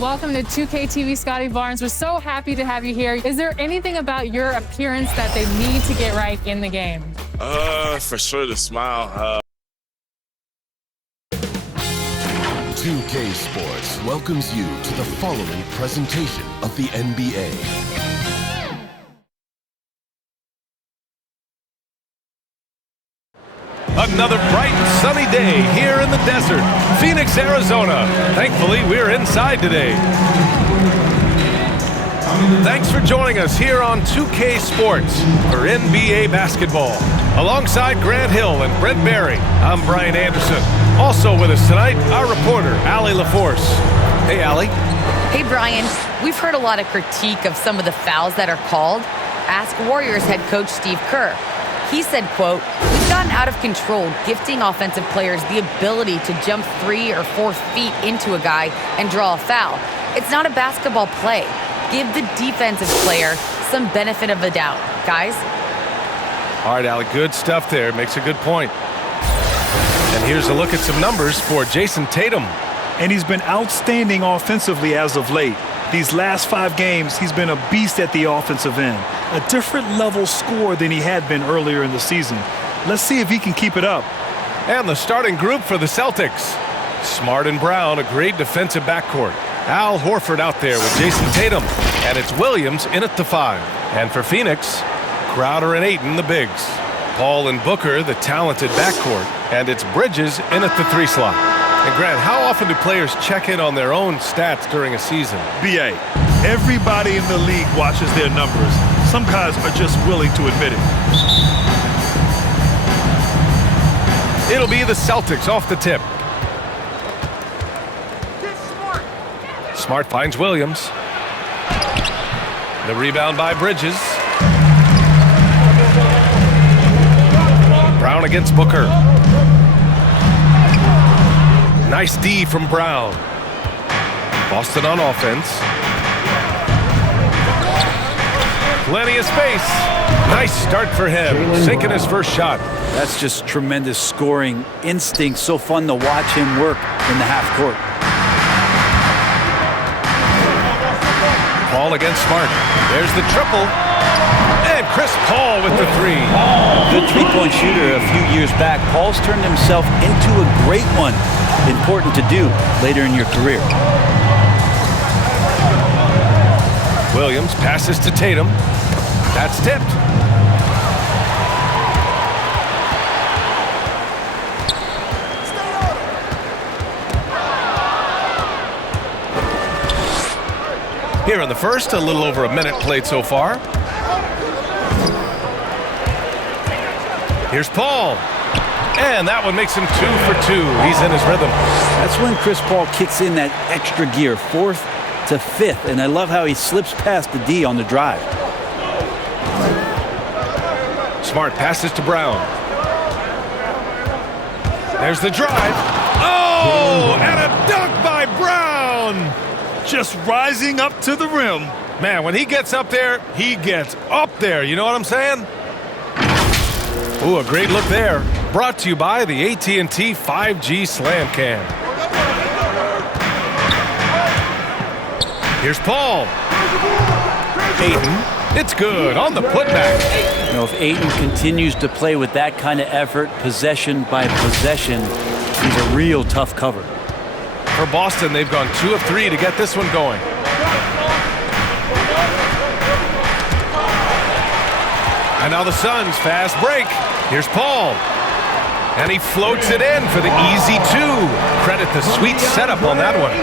Welcome to 2K TV, Scotty Barnes. We're so happy to have you here. Is there anything about your appearance that they need to get right in the game? For sure the smile. 2K Sports welcomes you to the following presentation of the NBA. Another bright, sunny day here in the desert, Phoenix, Arizona. Thankfully, we're inside today. Thanks for joining us here on 2K Sports for NBA basketball. Alongside Grant Hill and Brent Barry, I'm Brian Anderson. Also with us tonight, our reporter, Allie LaForce. Hey, Allie. Hey, Brian. We've heard a lot of critique of some of the fouls that are called. Ask Warriors head coach Steve Kerr. He said, quote, "We've gotten out of control, gifting offensive players the ability to jump 3 or 4 feet into a guy and draw a foul. It's not a basketball play. Give the defensive player some benefit of the doubt, guys." All right, Allie, good stuff there. Makes a good point. And here's a look at some numbers for Jason Tatum. And he's been outstanding offensively as of late. These last 5 games, he's been a beast at the offensive end. A different level scorer than he had been earlier in the season. Let's see if he can keep it up. And the starting group for the Celtics. Smart and Brown, a great defensive backcourt. Al Horford out there with Jason Tatum. And it's Williams in at the 5. And for Phoenix, Crowder and Ayton, the bigs. Paul and Booker, the talented backcourt. And it's Bridges in at the 3 slot. And Grant, how often do players check in on their own stats during a season? BA, everybody in the league watches their numbers. Some guys are just willing to admit it. It'll be the Celtics off the tip. Smart finds Williams. The rebound by Bridges. Brown against Booker. Nice D from Brown. Boston on offense. Plenty of space. Nice start for him. Sinking his first shot. That's just tremendous scoring instinct. So fun to watch him work in the half court. Paul against Smart. There's the triple. And Chris Paul with the 3. Good three-point shooter a few years back. Paul's turned himself into a great one. Important to do later in your career. Williams passes to Tatum. That's tipped. Here in the first, a little over a minute played so far. Here's Paul. And that one makes him 2 for 2. He's in his rhythm. That's when Chris Paul kicks in that extra gear, 4th to 5th. And I love how he slips past the D on the drive. Smart passes to Brown. There's the drive. Oh, and a dunk by Brown. Just rising up to the rim. Man, when he gets up there, he gets up there. You know what I'm saying? Ooh, a great look there. Brought to you by the AT&T 5G Slam Cam. Here's Paul. Ayton. It's good on the putback. You know, if Ayton continues to play with that kind of effort, possession by possession, he's a real tough cover. For Boston, they've gone 2 of 3 to get this one going. And now the Suns fast break. Here's Paul. And he floats it in for the easy 2. Credit the sweet setup on that one.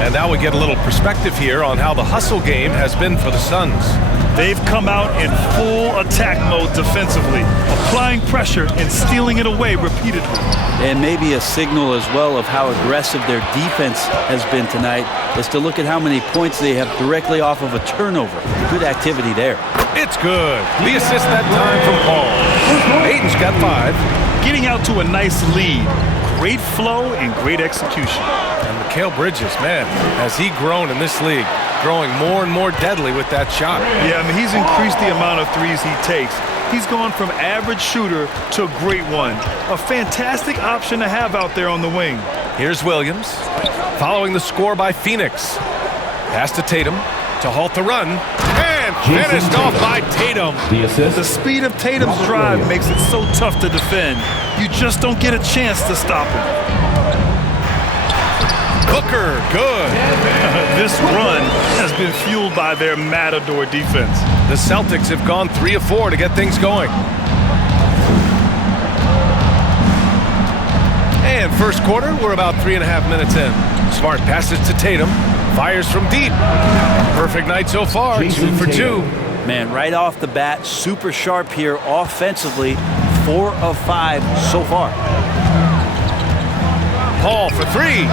And now we get a little perspective here on how the hustle game has been for the Suns. They've come out in full attack mode defensively, applying pressure and stealing it away repeatedly. And maybe a signal as well of how aggressive their defense has been tonight is to look at how many points they have directly off of a turnover. Good activity there. It's good. The assist that time from Paul. Ayton's got 5. Getting out to a nice lead. Great flow and great execution. And Mikal Bridges, man, has he grown in this league? Growing more and more deadly with that shot. Yeah, I mean, he's increased the amount of threes he takes. He's gone from average shooter to a great one. A fantastic option to have out there on the wing. Here's Williams, following the score by Phoenix. Pass to Tatum to halt the run. And finished off by Tatum. The speed of Tatum's drive makes it so tough to defend. You just don't get a chance to stop him. Booker, good. This run has been fueled by their matador defense. The Celtics have gone 3 of 4 to get things going. And first quarter, we're about 3.5 minutes in. Smart passes to Tatum. Fires from deep. Perfect night so far, 2 for 2. Man, right off the bat, super sharp here offensively. 4 of 5 so far. Paul for 3.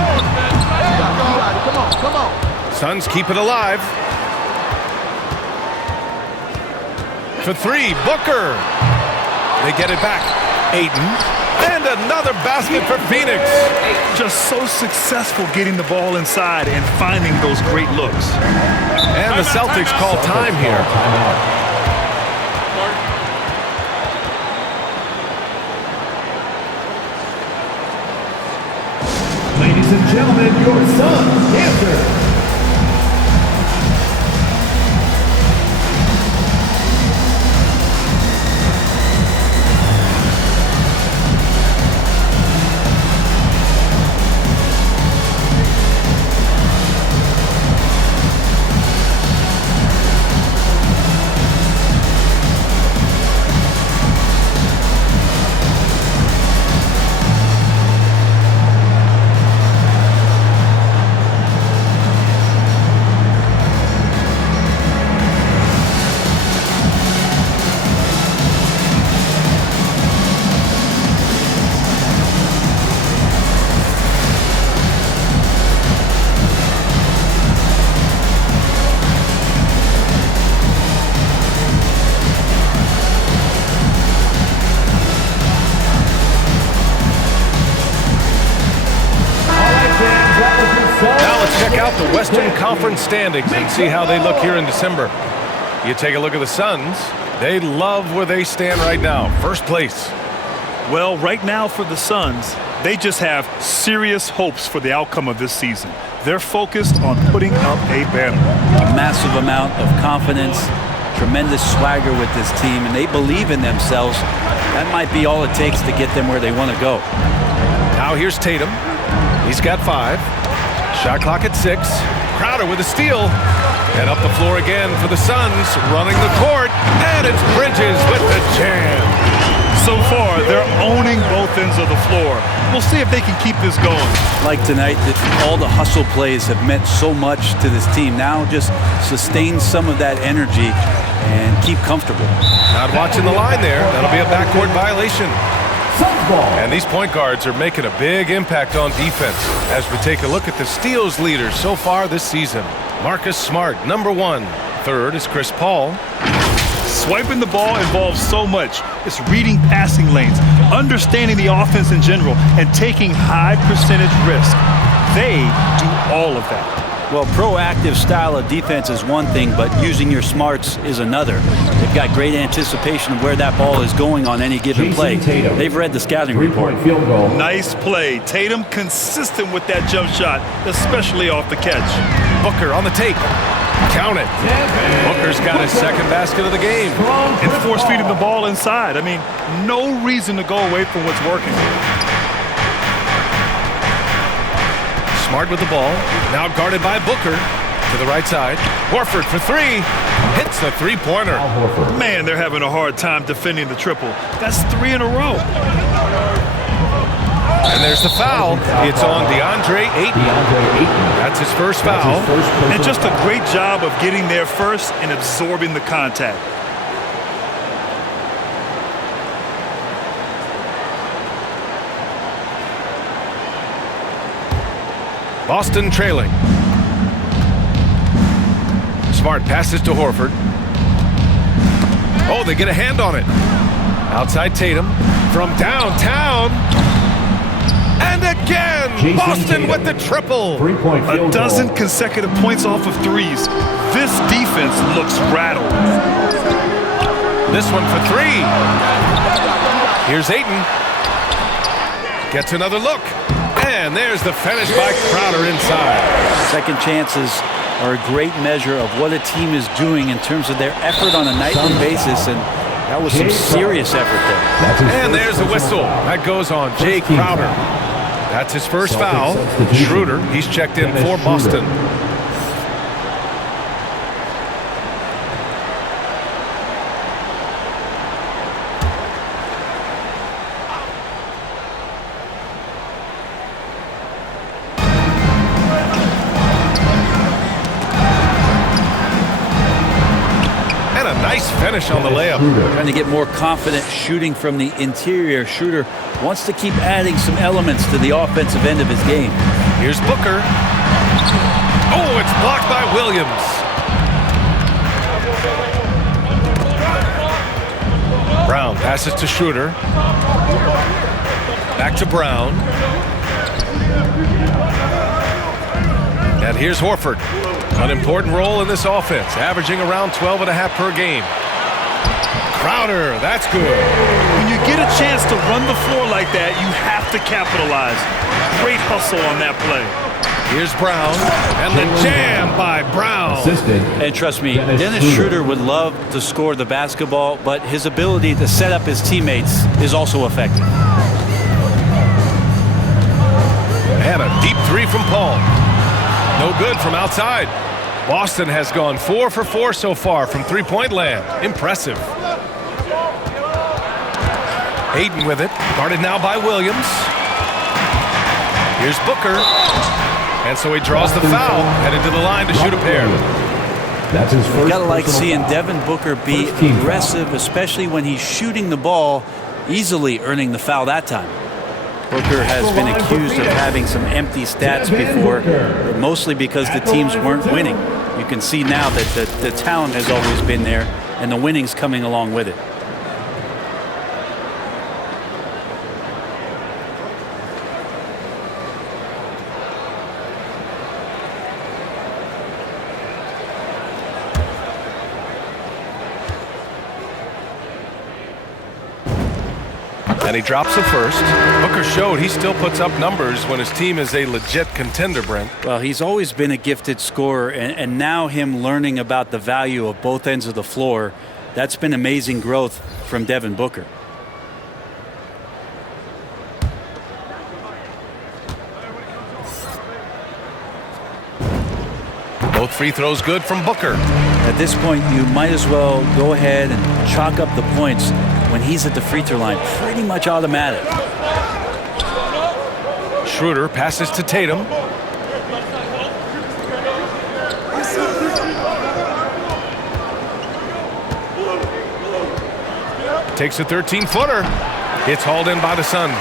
Come on. Suns keep it alive. For 3, Booker. They get it back. Ayton. And another basket for Phoenix. Just so successful getting the ball inside and finding those great looks. And the Celtics call time here. Ladies and gentlemen, your Suns answer. Check out the Western Conference standings and see how they look here in December. You take a look at the Suns. They love where they stand right now. First place. Well, right now for the Suns, they just have serious hopes for the outcome of this season. They're focused on putting up a banner. A massive amount of confidence, tremendous swagger with this team, and they believe in themselves. That might be all it takes to get them where they want to go. Now here's Tatum. He's got 5. Shot clock at 6. Crowder with a steal. And up the floor again for the Suns, running the court. And it's Bridges with the jam. So far, they're owning both ends of the floor. We'll see if they can keep this going. Like tonight, all the hustle plays have meant so much to this team. Now just sustain some of that energy and keep comfortable. Not watching the line there. That'll be a backcourt violation. And these point guards are making a big impact on defense as we take a look at the steals leaders so far this season. Marcus Smart, number 1. Third is Chris Paul. Swiping the ball involves so much. It's reading passing lanes, understanding the offense in general, and taking high percentage risk. They do all of that. Well, proactive style of defense is one thing, but using your smarts is another. They've got great anticipation of where that ball is going on any given play. They've read the scouting report. Nice play. Tatum consistent with that jump shot, especially off the catch. Booker on the take. Count it. Booker's got his second basket of the game. And force-feeding the ball inside. I mean, no reason to go away from what's working. Smart with the ball. Now guarded by Booker. To the right side. Horford for 3. Hits the three-pointer. Man, they're having a hard time defending the triple. That's 3 in a row. And there's the foul. It's on DeAndre Ayton. That's his first foul. And just a great job of getting there first and absorbing the contact. Boston trailing. Smart passes to Horford. Oh, they get a hand on it. Outside Tatum. From downtown. And again, Boston with the triple. A dozen consecutive points off of threes. This defense looks rattled. This one for 3. Here's Ayton. Gets another look. And there's the finish by Crowder inside. Second chances are a great measure of what a team is doing in terms of their effort on a nightly basis, and that was some serious effort there. And there's the whistle. That goes on Jay Crowder. That's his first foul. Schroeder, he's checked in for Boston. Finish on the layup. Trying to get more confident shooting from the interior. Schroeder wants to keep adding some elements to the offensive end of his game. Here's Booker. Oh, it's blocked by Williams. Brown passes to Schroeder. Back to Brown. And here's Horford. An important role in this offense, averaging around 12.5 per game. Crowder, that's good. When you get a chance to run the floor like that, you have to capitalize. Great hustle on that play. Here's Brown, and the jam by Brown. And trust me, Dennis Schroeder would love to score the basketball, but his ability to set up his teammates is also effective. And a deep three from Paul. No good from outside. Boston has gone 4 for 4 so far from three-point land. Impressive. Hayden with it. Guarded now by Williams. Here's Booker. And so he draws the foul. Headed to the line to shoot a pair. That's his first. You gotta like seeing Devin Booker be aggressive, especially when he's shooting the ball, easily earning the foul that time. Booker has been accused of having some empty stats before, but mostly because the teams weren't winning. You can see now that the talent has always been there, and the winning's coming along with it. And he drops the first. Booker showed he still puts up numbers when his team is a legit contender, Brent. Well, he's always been a gifted scorer, and now him learning about the value of both ends of the floor, that's been amazing growth from Devin Booker. Both free throws good from Booker. At this point, you might as well go ahead and chalk up the points when he's at the free throw line. Pretty much automatic. Schroeder passes to Tatum. Takes a 13-footer. It's hauled in by the Suns.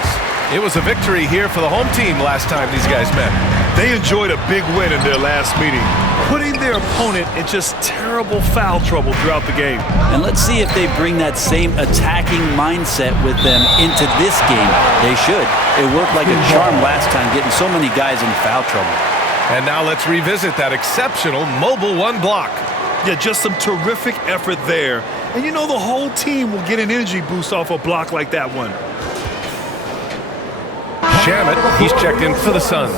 It was a victory here for the home team last time these guys met. They enjoyed a big win in their last meeting, putting their opponent in just terrible foul trouble throughout the game. And let's see if they bring that same attacking mindset with them into this game. They should. It worked like a charm last time, getting so many guys in foul trouble. And now let's revisit that exceptional mobile one block. Yeah, just some terrific effort there. And you know the whole team will get an energy boost off a block like that one. Shamet, he's checked in for the Suns.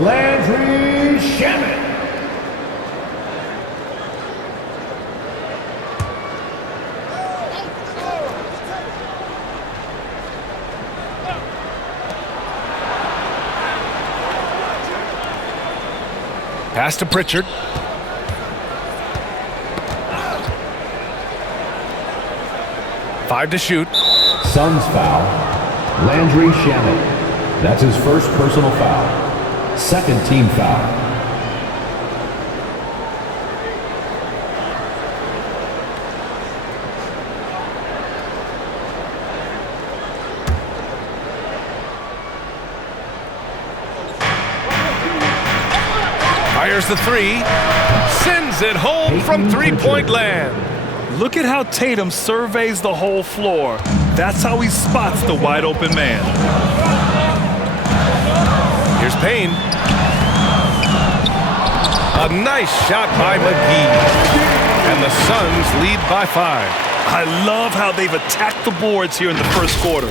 Landry Shamet. Pass to Pritchard. Five to shoot. Suns foul. Landry Shamet. That's his first personal foul. Second team foul. Fires the three. Sends it home from three-point land. Look at how Tatum surveys the whole floor. That's how he spots the wide open man. Here's Payne. A nice shot by McGee. And the Suns lead by 5. I love how they've attacked the boards here in the first quarter.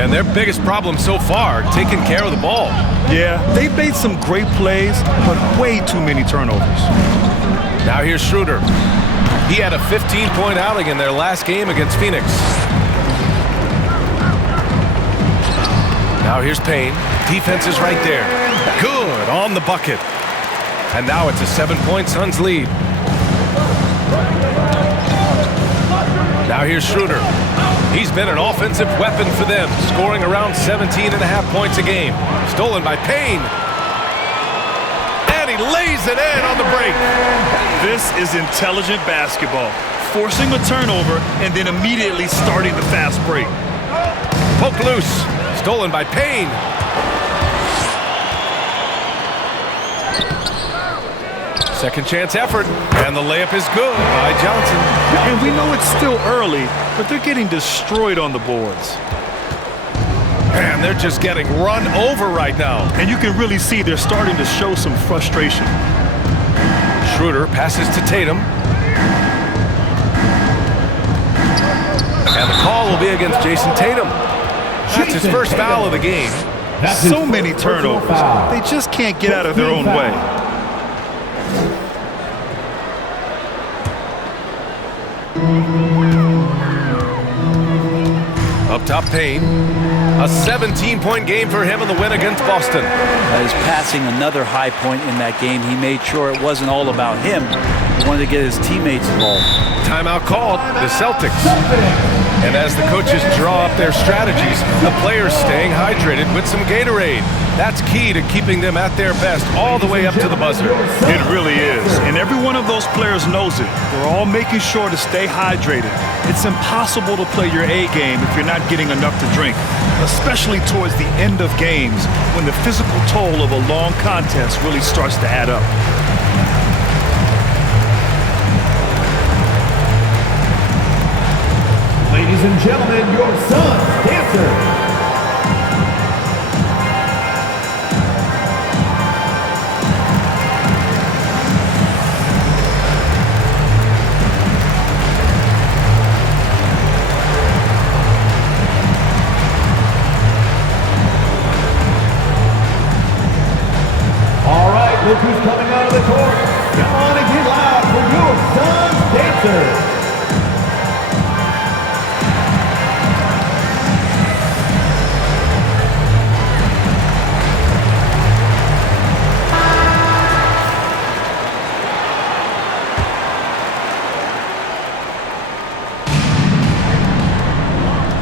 And their biggest problem so far, taking care of the ball. Yeah, they've made some great plays, but way too many turnovers. Now here's Schroeder. He had a 15-point outing in their last game against Phoenix. Now here's Payne. Defense is right there. Good on the bucket. And now it's a 7-point Suns lead. Now here's Schroeder. He's been an offensive weapon for them, scoring around 17.5 points a game. Stolen by Payne. And he lays it in on the break. This is intelligent basketball. Forcing a turnover and then immediately starting the fast break. Poke loose. Stolen by Payne. Second chance effort. And the layup is good by Johnson. And we know it's still early, but they're getting destroyed on the boards. And they're just getting run over right now. And you can really see they're starting to show some frustration. Schroeder passes to Tatum. And the call will be against Jayson Tatum. That's his first foul of the game. So many turnovers. They just can't get out of their own way. Up top, Payne. A 17-point game for him in the win against Boston. He's passing another high point in that game. He made sure it wasn't all about him. He wanted to get his teammates involved. Timeout called, the Celtics. And as the coaches draw up their strategies, the players staying hydrated with some Gatorade. That's key to keeping them at their best all the way up to the buzzer. It really is. And every one of those players knows it. They're all making sure to stay hydrated. It's impossible to play your A game if you're not getting enough to drink, especially towards the end of games when the physical toll of a long contest really starts to add up. Ladies and gentlemen, your Suns dancer. All right, look who's coming out of the court. Come on and get loud for your Suns dancer.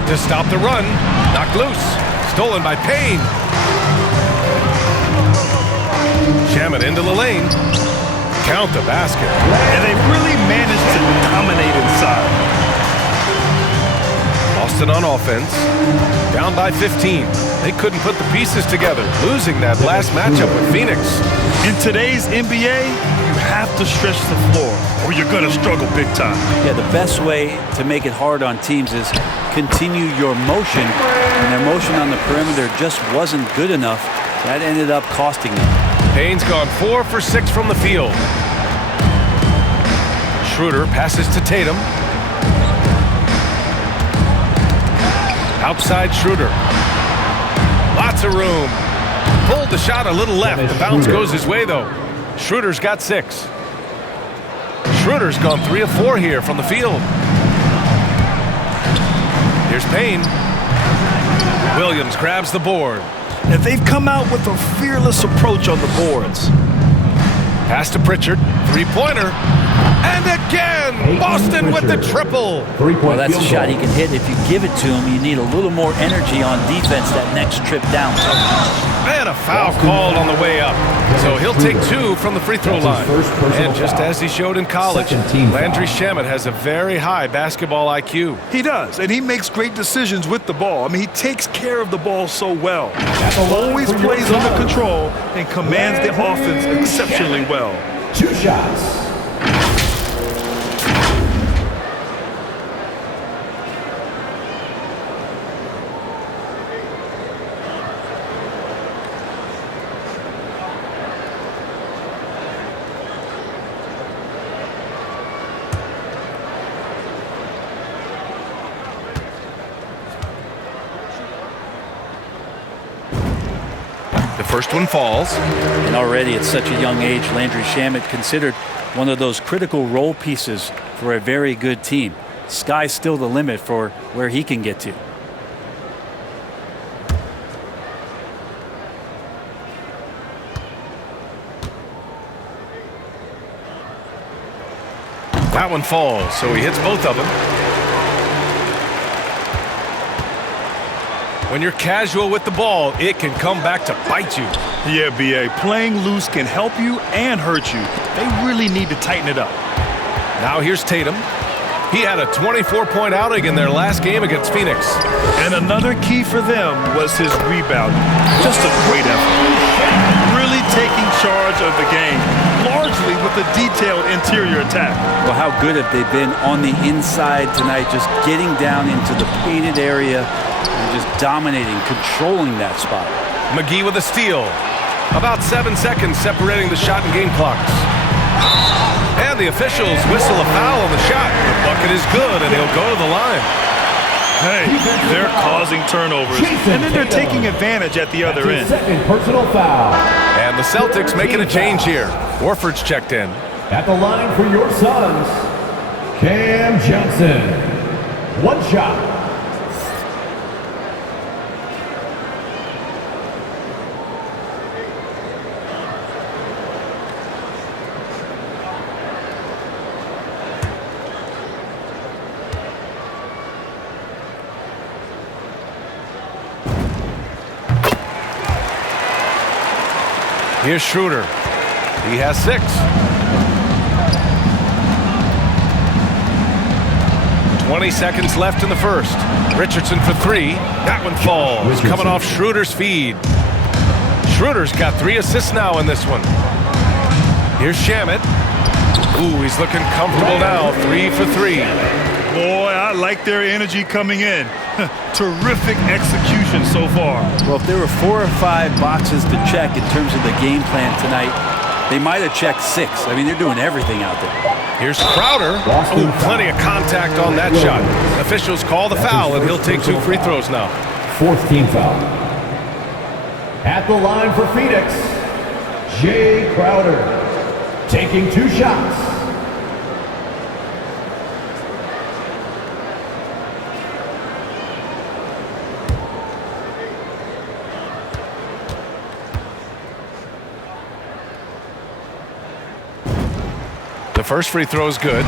To stop the run, knocked loose, stolen by Payne. Shaman into the lane. Count the basket. And they really managed to dominate inside. Boston on offense. Down by 15. They couldn't put the pieces together, losing that last matchup with Phoenix. In today's NBA, you have to stretch the floor or you're going to struggle big time. Yeah, the best way to make it hard on teams is continue your motion. And their motion on the perimeter just wasn't good enough. That ended up costing them. Payne's gone 4 for 6 from the field. Schroeder passes to Tatum. Outside Schroeder. Lots of room. Pulled the shot a little left. The bounce goes his way, though. Schroeder's got 6. Schroeder's gone 3 of 4 here from the field. Here's Payne. Williams grabs the board. And they've come out with a fearless approach on the boards. Pass to Pritchard. Three-pointer. And again, Boston with the triple. Well, that's a shot he can hit. If you give it to him, you need a little more energy on defense that next trip down. And a foul called on the way up. So he'll take 2 from the free throw line. And just as he showed in college, Landry Shamet has a very high basketball IQ. He does, and he makes great decisions with the ball. I mean, he takes care of the ball so well. Always plays under control and commands the offense exceptionally well. 2 shots. first one falls. And already at such a young age, Landry Shamet considered one of those critical role pieces for a very good team. Sky's still the limit for where he can get to. That one falls, so he hits both of them. When you're casual with the ball, it can come back to bite you. Yeah, B.A. Playing loose can help you and hurt you. They really need to tighten it up. Now here's Tatum. He had a 24-point outing in their last game against Phoenix. And another key for them was his rebound. Just a great effort. Really taking charge of the game, largely with a detailed interior attack. Well, how good have they been on the inside tonight, just getting down into the painted area and just dominating, controlling that spot. McGee with a steal. About 7 seconds separating the shot and game clocks. And the officials whistle a foul on the shot. The bucket is good, and he'll go to the line. Hey, they're causing turnovers, and then they're taking advantage at the other end. Second personal foul. And the Celtics making a change here. Horford's checked in. At the line for your Suns, Cam Johnson. One shot. Here's Schroeder. He has 6. 20 seconds left in the first. Richardson for 3. That one falls. Coming off Schroeder's feed. Schroeder's got 3 assists now in this one. Here's Shamet. Ooh, he's looking comfortable now. 3 for 3. Boy, I like their energy coming in. Terrific execution so far. Well, if there were 4 or 5 boxes to check in terms of the game plan tonight, they might have checked 6. I mean, they're doing everything out there. Here's Crowder. Ooh, plenty of contact on that shot. Officials call the foul, and he'll take 2 free throws now. Fourth team foul. At the line for Phoenix, Jay Crowder. Taking 2 shots. The first free throw is good.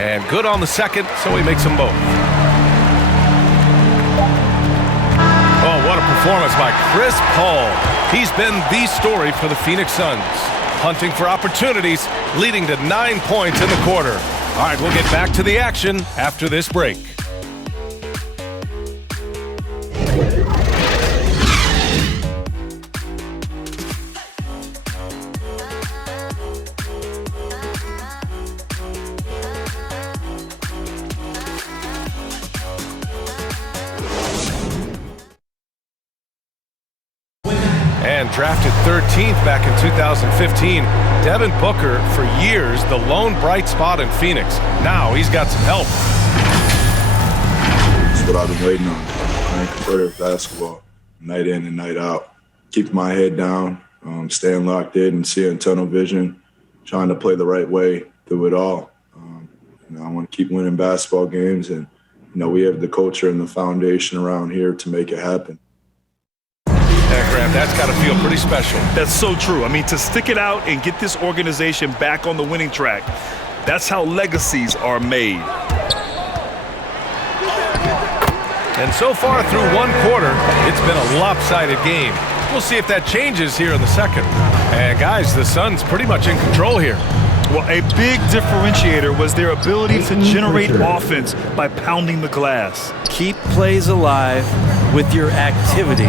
And good on the second, so he makes them both. Oh, what a performance by Chris Paul. He's been the story for the Phoenix Suns. Hunting for opportunities, leading to 9 points in the quarter. All right, we'll get back to the action after this break. And drafted 13th back in 2015, Devin Booker, for years, the lone bright spot in Phoenix. Now he's got some help. That's what I've been waiting on. Playing competitive basketball, night in and night out. Keeping my head down, staying locked in and seeing tunnel vision, trying to play the right way through it all. I want to keep winning basketball games, and we have the culture and the foundation around here to make it happen. Yeah, Grant, that's got to feel pretty special. That's so true. I mean, to stick it out and get this organization back on the winning track, that's how legacies are made. And so far through 1 quarter, it's been a lopsided game. We'll see if that changes here in the second. And guys, the Suns pretty much in control here. Well, a big differentiator was their ability to generate offense by pounding the glass. Keep plays alive with your activity.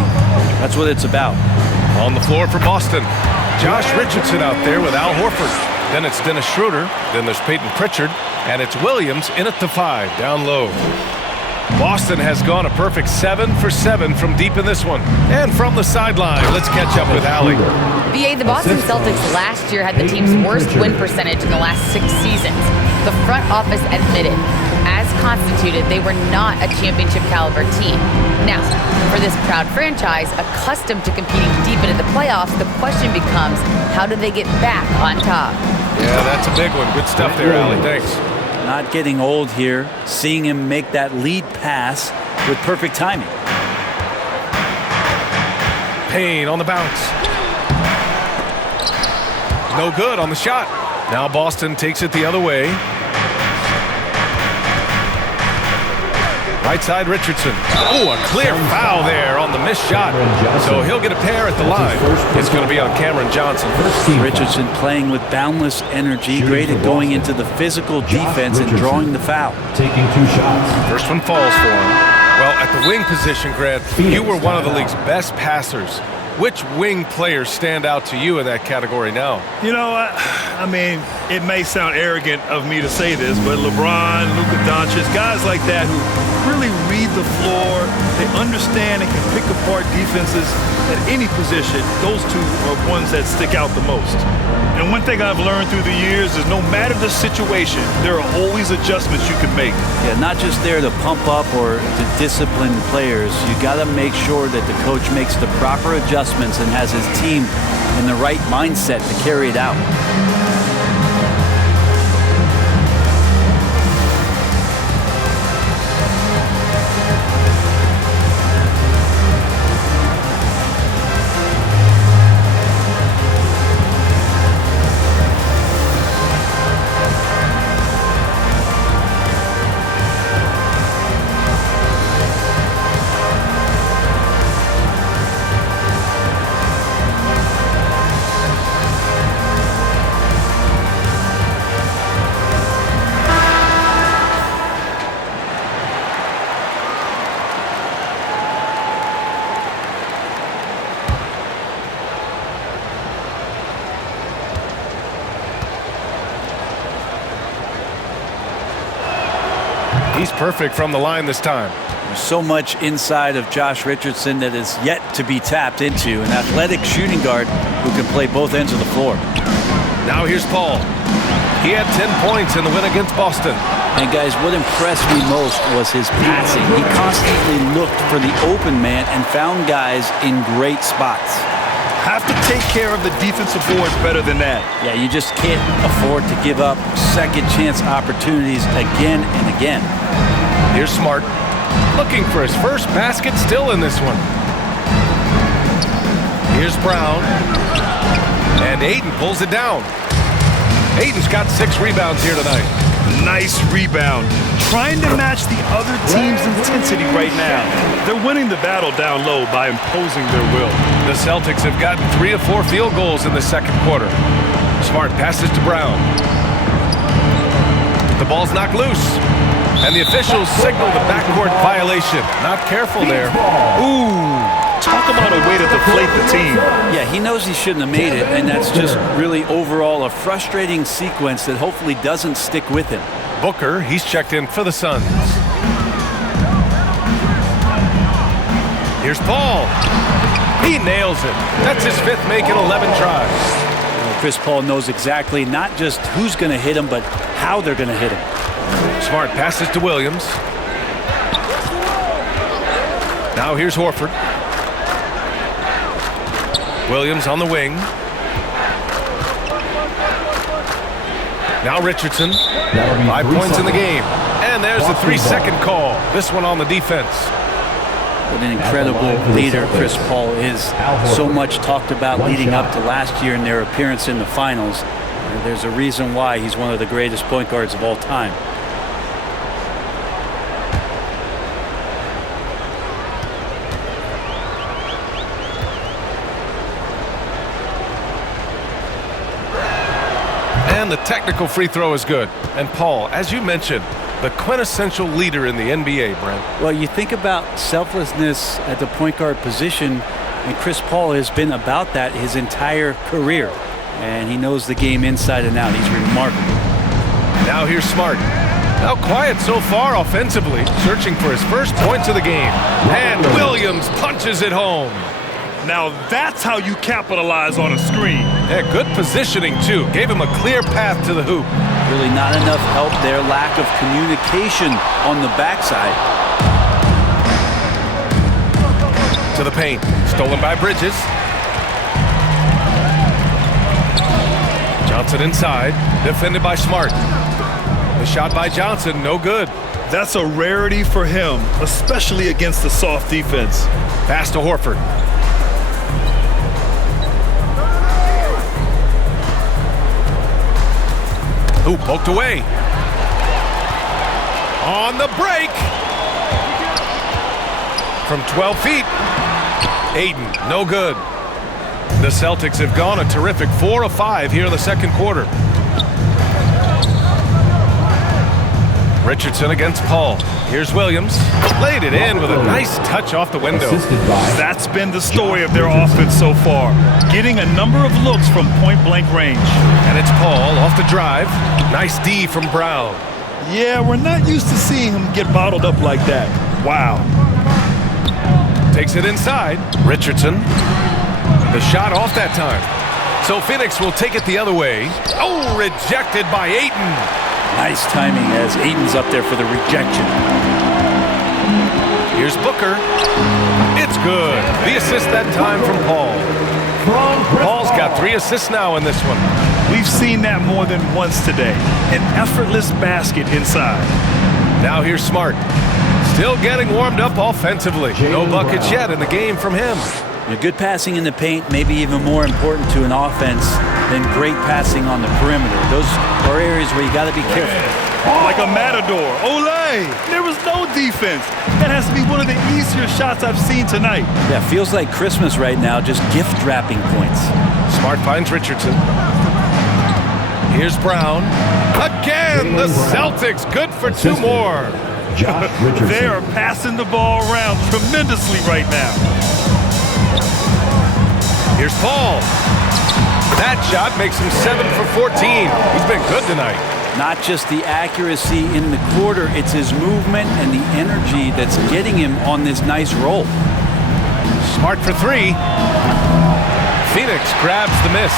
That's what it's about. On the floor for Boston, Josh Richardson out there with Al Horford. Then it's Dennis Schroeder. Then there's Peyton Pritchard. And it's Williams in at the 5, down low. Boston has gone a perfect 7 for 7 from deep in this one. And from the sideline, let's catch up with Allie. BA, the Boston Celtics last year had the team's worst win percentage in the last 6 seasons. The front office admitted, as constituted, they were not a championship caliber team. Now, for this proud franchise, accustomed to competing deep into the playoffs, the question becomes, how do they get back on top? Yeah, that's a big one. Good stuff there, Allie. Thanks. Not getting old here, seeing him make that lead pass with perfect timing. Payne on the bounce. No good on the shot. Now Boston takes it the other way. Right side, Richardson. Oh, a clear foul there on the missed shot. So he'll get a pair at the line. It's going to be on Cameron Johnson. Richardson playing with boundless energy, great at going into the physical defense and drawing the foul. Taking 2 shots. First one falls for him. Well, at the wing position, Grant, you were one of the league's best passers. Which wing players stand out to you in that category now? You know, I mean, it may sound arrogant of me to say this, but LeBron, Luka Doncic, guys like that who really read the floor, they understand and can pick apart defenses at any position. Those two are ones that stick out the most. And one thing I've learned through the years is no matter the situation, there are always adjustments you can make. Yeah, not just there to pump up or to discipline players. You got to make sure that the coach makes the proper adjustments and has his team in the right mindset to carry it out. He's perfect from the line this time. There's so much inside of Josh Richardson that is yet to be tapped into. An athletic shooting guard who can play both ends of the floor. Now here's Paul. He had 10 points in the win against Boston. And guys, what impressed me most was his passing. He constantly looked for the open man and found guys in great spots. Have to take care of the defensive boards better than that. Yeah, you just can't afford to give up second chance opportunities again and again. Here's Smart, looking for his first basket, still in this one. Here's Brown, and Ayton pulls it down. Ayton's got 6 rebounds here tonight. Nice rebound. Trying to match the other team's intensity right now. They're winning the battle down low by imposing their will. The Celtics have gotten 3 of 4 field goals in the second quarter. Smart passes to Brown. The ball's knocked loose. And the officials signal the backcourt violation. Not careful there. Ooh, talk about a way to deflate the team. Yeah, he knows he shouldn't have made it, and that's just really overall a frustrating sequence that hopefully doesn't stick with him. Booker, he's checked in for the Suns. Here's Paul. He nails it. That's his 5th make in 11 tries. Chris Paul knows exactly not just who's going to hit him, but how they're going to hit him. Smart passes to Williams. Now here's Horford. Williams on the wing. Now Richardson. 5 points in the game. And there's the 3-second call. This one on the defense. What an incredible leader Chris Paul is. So much talked about leading up to last year in their appearance in the finals. There's a reason why he's one of the greatest point guards of all time. And the technical free throw is good. And Paul, as you mentioned, the quintessential leader in the NBA, Brent. Well, you think about selflessness at the point guard position, and Chris Paul has been about that his entire career. And he knows the game inside and out. He's remarkable. Now here's Smart. Now quiet so far offensively, searching for his first points of the game. And Williams punches it home. Now that's how you capitalize on a screen. Yeah, good positioning, too. Gave him a clear path to the hoop. Really not enough help there. Lack of communication on the backside. To the paint. Stolen by Bridges. Johnson inside. Defended by Smart. The shot by Johnson, no good. That's a rarity for him, especially against the soft defense. Pass to Horford. Ooh, poked away. On the break. From 12 feet. Ayton, no good. The Celtics have gone a terrific 4 of 5 here in the second quarter. Richardson against Paul. Here's Williams. Laid it in with a nice touch off the window. That's been the story of their offense so far. Getting a number of looks from point-blank range. And it's Paul off the drive. Nice D from Brown. Yeah, we're not used to seeing him get bottled up like that. Wow. Takes it inside. Richardson. The shot off that time. So Phoenix will take it the other way. Oh, rejected by Ayton. Nice timing as Ayton's up there for the rejection. Here's Booker. It's good. The assist that time from Paul. Paul's got 3 assists now in this one. We've seen that more than once today. An effortless basket inside. Now here's Smart. Still getting warmed up offensively. No buckets yet in the game from him. Good passing in the paint may be even more important to an offense than great passing on the perimeter. Those are areas where you got to be careful. Like a matador. Olay! There was no defense. That has to be one of the easier shots I've seen tonight. Yeah, feels like Christmas right now, just gift wrapping points. Smart finds Richardson. Here's Brown. Again, the Celtics good for 2 more. They are passing the ball around tremendously right now. Here's Paul. That shot makes him 7 for 14. He's been good tonight. Not just the accuracy in the quarter, it's his movement and the energy that's getting him on this nice roll. Smart for 3. Phoenix grabs the miss.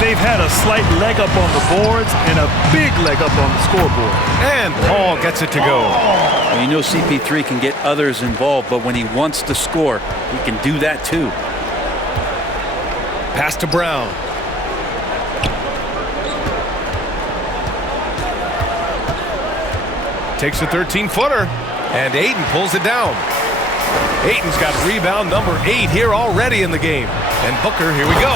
They've had a slight leg up on the boards and a big leg up on the scoreboard. And Paul gets it to go. Well, you know CP3 can get others involved, but when he wants to score, he can do that too. Pass to Brown. Takes a 13-footer, and Ayton pulls it down. Ayton's got rebound number 8 here already in the game. And Booker, here we go.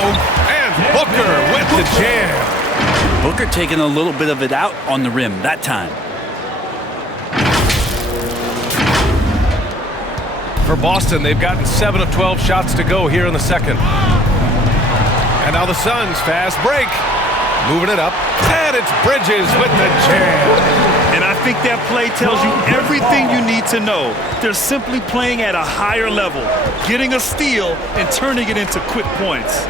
And Booker with the jam. Booker taking a little bit of it out on the rim that time. For Boston, they've gotten 7 of 12 shots to go here in the second. And now the Suns fast break. Moving it up. And it's Bridges with the jam. And I think that play tells you everything you need to know. They're simply playing at a higher level, getting a steal and turning it into quick points.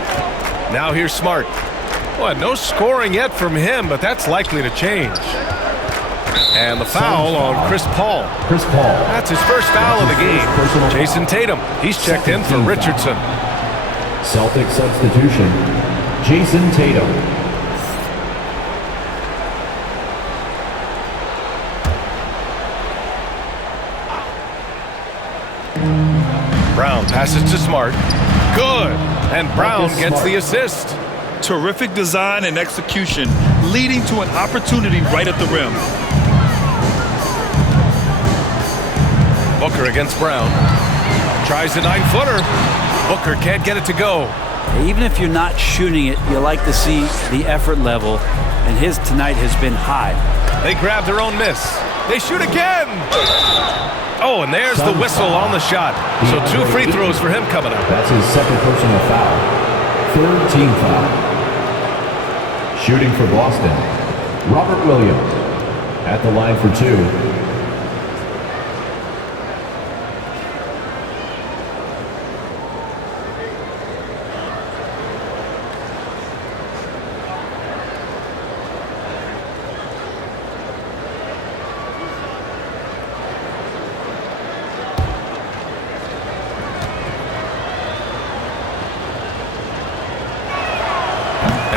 Now here's Smart. Well, no scoring yet from him, but that's likely to change. And the foul on Chris Paul. That's his first foul of the game. Jason Tatum. He's checked in for Richardson. Celtic substitution, Jason Tatum. Brown passes to Smart. Good. And Brown gets the assist. Terrific design and execution, leading to an opportunity right at the rim. Booker against Brown. Tries the 9-footer. Booker can't get it to go. Even if you're not shooting it, you like to see the effort level, and his tonight has been high. They grab their own miss. They shoot again. Oh, and there's the whistle on the shot. So 2 free throws for him coming up. That's his second personal foul. 3rd team foul. Shooting for Boston, Robert Williams. At the line for 2.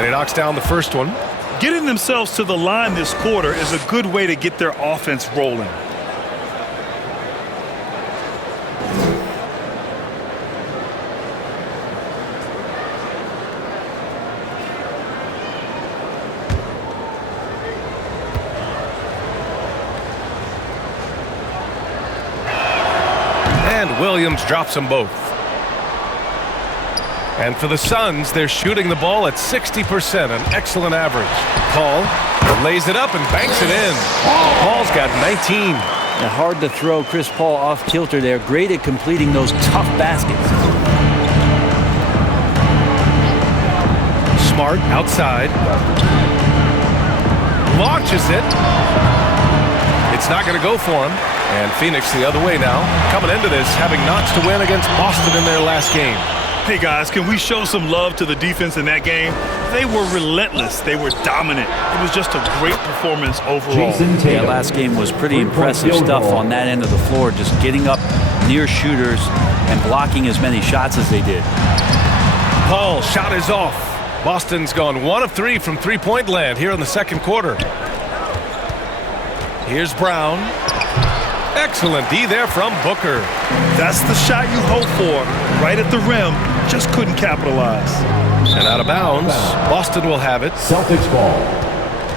And he knocks down the first one. Getting themselves to the line this quarter is a good way to get their offense rolling. And Williams drops them both. And for the Suns, they're shooting the ball at 60%, an excellent average. Paul lays it up and banks it in. Paul's got 19. Hard to throw Chris Paul off kilter there. Great at completing those tough baskets. Smart outside. Launches it. It's not going to go for him. And Phoenix the other way now. Coming into this, having not to win against Boston in their last game. Hey guys, can we show some love to the defense in that game? They were relentless. They were dominant. It was just a great performance overall. Yeah, last game was pretty impressive stuff on that end of the floor, just getting up near shooters and blocking as many shots as they did. Paul, shot is off. Boston's gone 1 of 3 from three-point land here in the second quarter. Here's Brown. Excellent D there from Booker. That's the shot you hope for. Right at the rim, just couldn't capitalize. And out of bounds, Boston will have it. Celtics ball.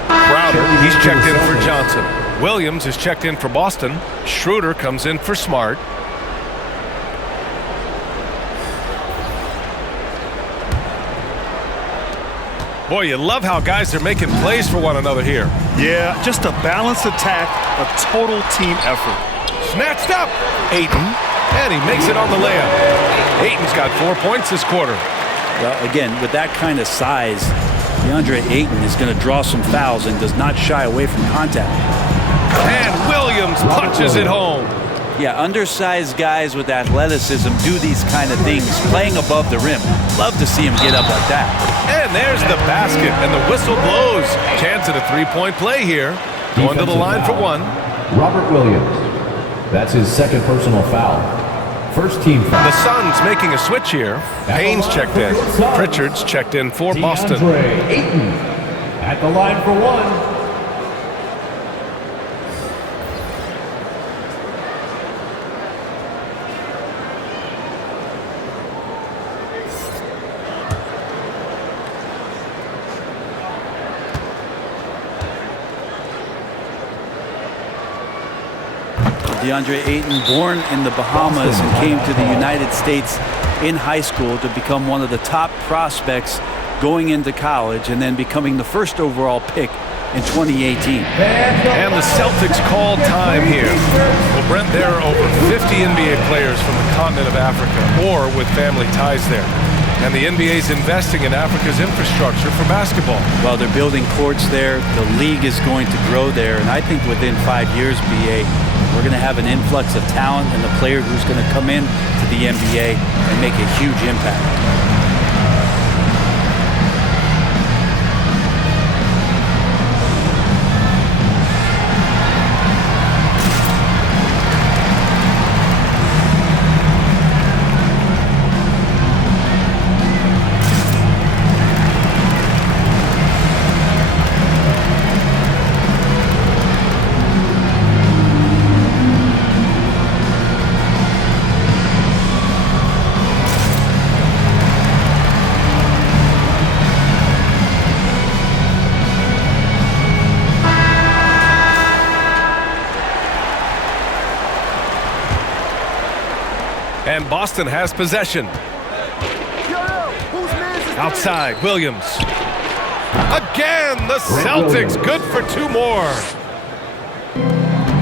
Crowder, he's checked in for Johnson. Williams is checked in for Boston. Schroeder comes in for Smart. Boy, you love how guys are making plays for one another here. Yeah, just a balanced attack, a total team effort. Snatched up. Ayton, and he makes it on the layup. Ayton's got 4 points this quarter. Well, again, with that kind of size, DeAndre Ayton is going to draw some fouls and does not shy away from contact. And Williams punches it home. Yeah, undersized guys with athleticism do these kind of things, playing above the rim. Love to see him get up like that. And there's the basket, and the whistle blows. Chance at a three-point play here. Going to the line for one. Robert Williams. That's his second personal foul. First team foul. The Suns making a switch here. Payne's checked in. Pritchard's checked in for Boston. DeAndre Ayton at the line for one. DeAndre Ayton, born in the Bahamas and came to the United States in high school to become one of the top prospects going into college and then becoming the first overall pick in 2018. And the Celtics call time here. Well, Brent, there are over 50 NBA players from the continent of Africa or with family ties there. And the NBA's investing in Africa's infrastructure for basketball. Well, they're building courts there. The league is going to grow there. And I think within 5 years, BA, we're going to have an influx of talent and a player who's going to come in to the NBA and make a huge impact. And Boston has possession. Outside, Williams. Again, the Celtics good for two more.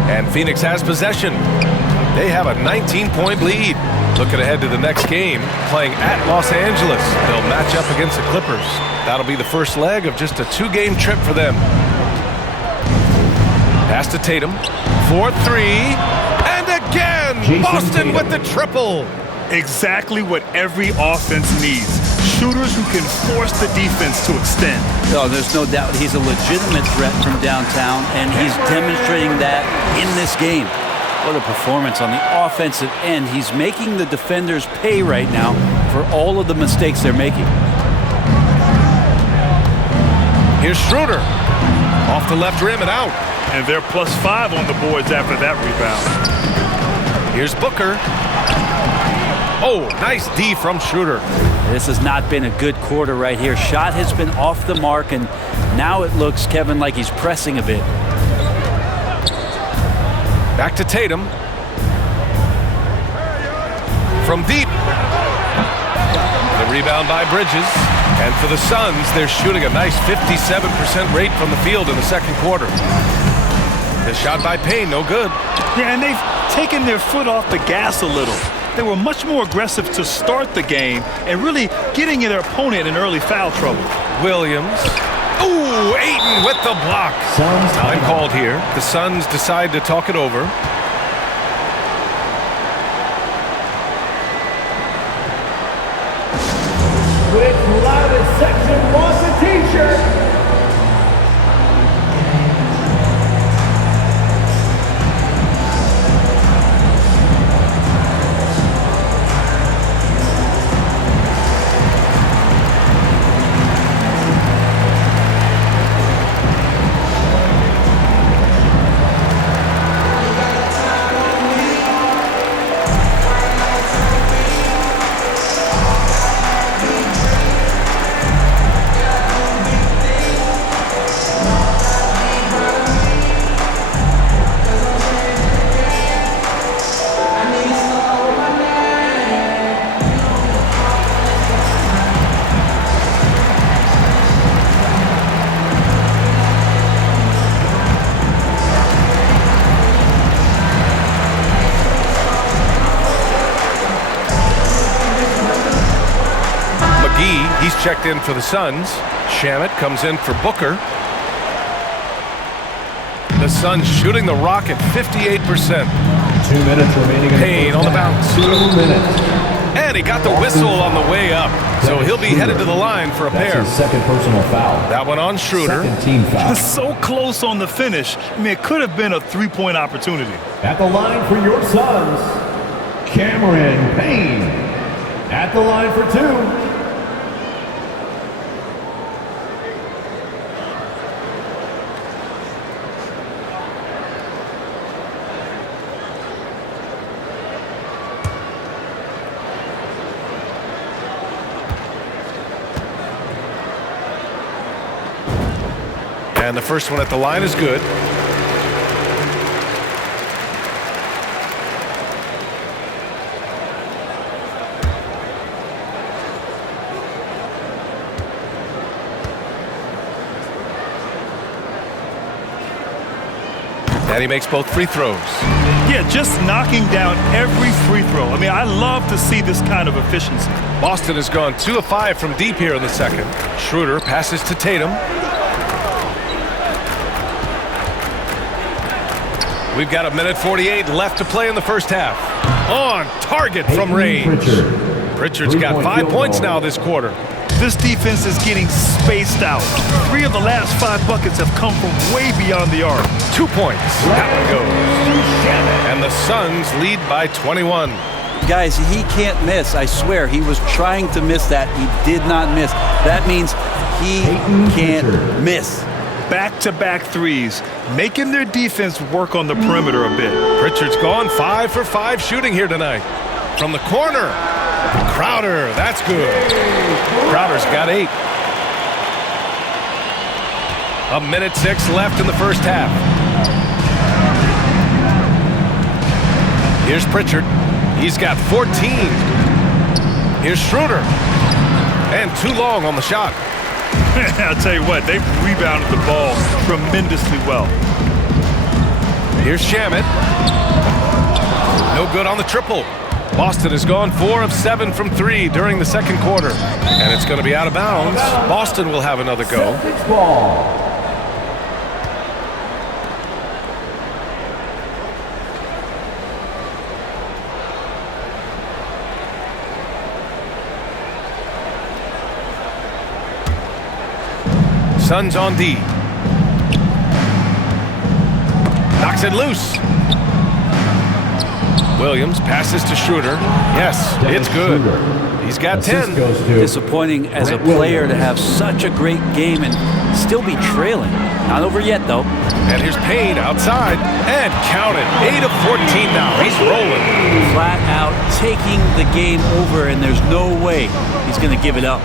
And Phoenix has possession. They have a 19-point lead. Looking ahead to the next game, playing at Los Angeles. They'll match up against the Clippers. That'll be the first leg of just a two-game trip for them. Pass to Tatum. 4-3. And again, Boston with the triple. Exactly what every offense needs. Shooters who can force the defense to extend. No, there's no doubt he's a legitimate threat from downtown, and he's demonstrating that in this game. What a performance on the offensive end. He's making the defenders pay right now for all of the mistakes they're making. Here's Schroeder. Off the left rim and out. And they're +5 on the boards after that rebound. Here's Booker. Oh, nice D from Schroeder. This has not been a good quarter right here. Shot has been off the mark, and now it looks, Kevin, like he's pressing a bit. Back to Tatum. From deep. The rebound by Bridges. And for the Suns, they're shooting a nice 57% rate from the field in the second quarter. The shot by Payne, no good. Yeah, and they've taken their foot off the gas a little. They were much more aggressive to start the game and really getting their opponent in early foul trouble. Williams. Ooh, Ayton with the block. Time called here. The Suns decide to talk it over. Which loudest section wants a t-shirt? He's checked in for the Suns. Shamet comes in for Booker. The Suns shooting the rock at 58%. 2 minutes remaining. Payne on the bounce. 2 minutes. And he got the whistle on the way up. So he'll be headed to the line for a pair. That's his second personal foul. That one on Schroeder. Second team foul. So close on the finish. I mean, it could have been a three-point opportunity. At the line for your Suns, Cameron Payne. At the line for 2. And the first one at the line is good. And he makes both free throws. Yeah, just knocking down every free throw. I mean, I love to see this kind of efficiency. Boston has gone 2 of 5 from deep here in the second. Schroeder passes to Tatum. We've got 1:48 left to play in the first half. On target from range. Pritchard's got 5 points now this quarter. This defense is getting spaced out. 3 of the last 5 buckets have come from way beyond the arc. 2 points. That one goes. And the Suns lead by 21. Guys, he can't miss. I swear, he was trying to miss that. He did not miss. That means he can't miss. Back-to-back threes, making their defense work on the perimeter a bit. Pritchard's gone 5 for 5 shooting here tonight. From the corner, Crowder, that's good. Crowder's got 8. 1:06 left in the first half. Here's Pritchard. He's got 14. Here's Schroeder. And too long on the shot. I'll tell you what, they've rebounded the ball tremendously well. Here's Shamet. No good on the triple. Boston has gone 4 of 7 from 3 during the second quarter. And it's going to be out of bounds. Boston will have another go. Celtics ball. Suns on D. Knocks it loose. Williams passes to Schroeder. Yes, it's good. He's got 10. Disappointing as a player to have such a great game and still be trailing. Not over yet, though. And here's Payne outside. And count it. 8 of 14 now. He's rolling. Flat out taking the game over, and there's no way he's going to give it up.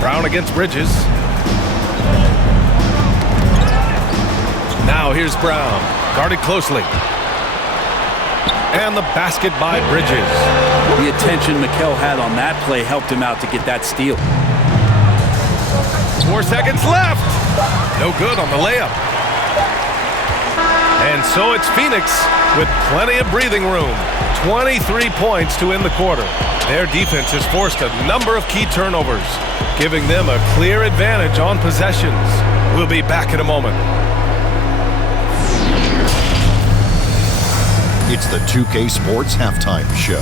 Brown against Bridges. Now here's Brown, guarded closely. And the basket by Bridges. The attention Mikel had on that play helped him out to get that steal. 4 seconds left. No good on the layup. And so it's Phoenix with plenty of breathing room. 23 points to end the quarter. Their defense has forced a number of key turnovers, giving them a clear advantage on possessions. We'll be back in a moment. It's the 2K Sports Halftime Show.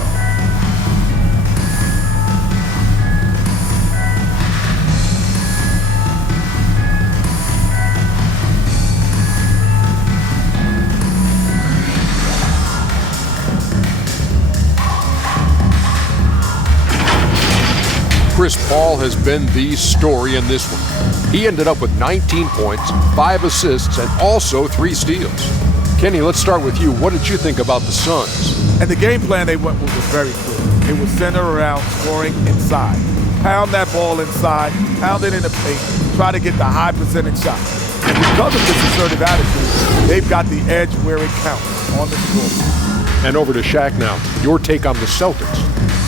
Chris Paul has been the story in this one. He ended up with 19 points, 5 assists, and also 3 steals. Kenny, let's start with you. What did you think about the Suns? And the game plan they went with was very clear. It was centered around scoring inside. Pound that ball inside, pound it in the paint, try to get the high percentage shots. And because of this assertive attitude, they've got the edge where it counts on the score. And over to Shaq now. Your take on the Celtics.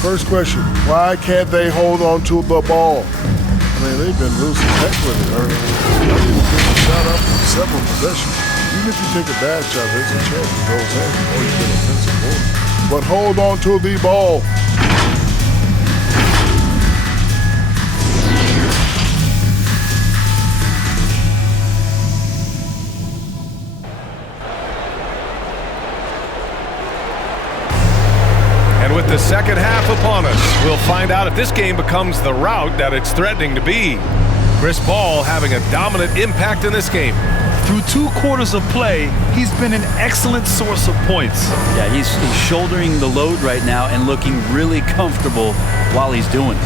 First question, why can't they hold on to the ball? I mean, they've been losing heck with it early. Shot up in several possessions. Even if you take a bad shot, there's a chance it goes in or you get a offensive board. But hold on to the ball. And with the second half upon us, we'll find out if this game becomes the rout that it's threatening to be. Chris Paul having a dominant impact in this game. Through 2 quarters of play, he's been an excellent source of points. Yeah, he's shouldering the load right now and looking really comfortable while he's doing it.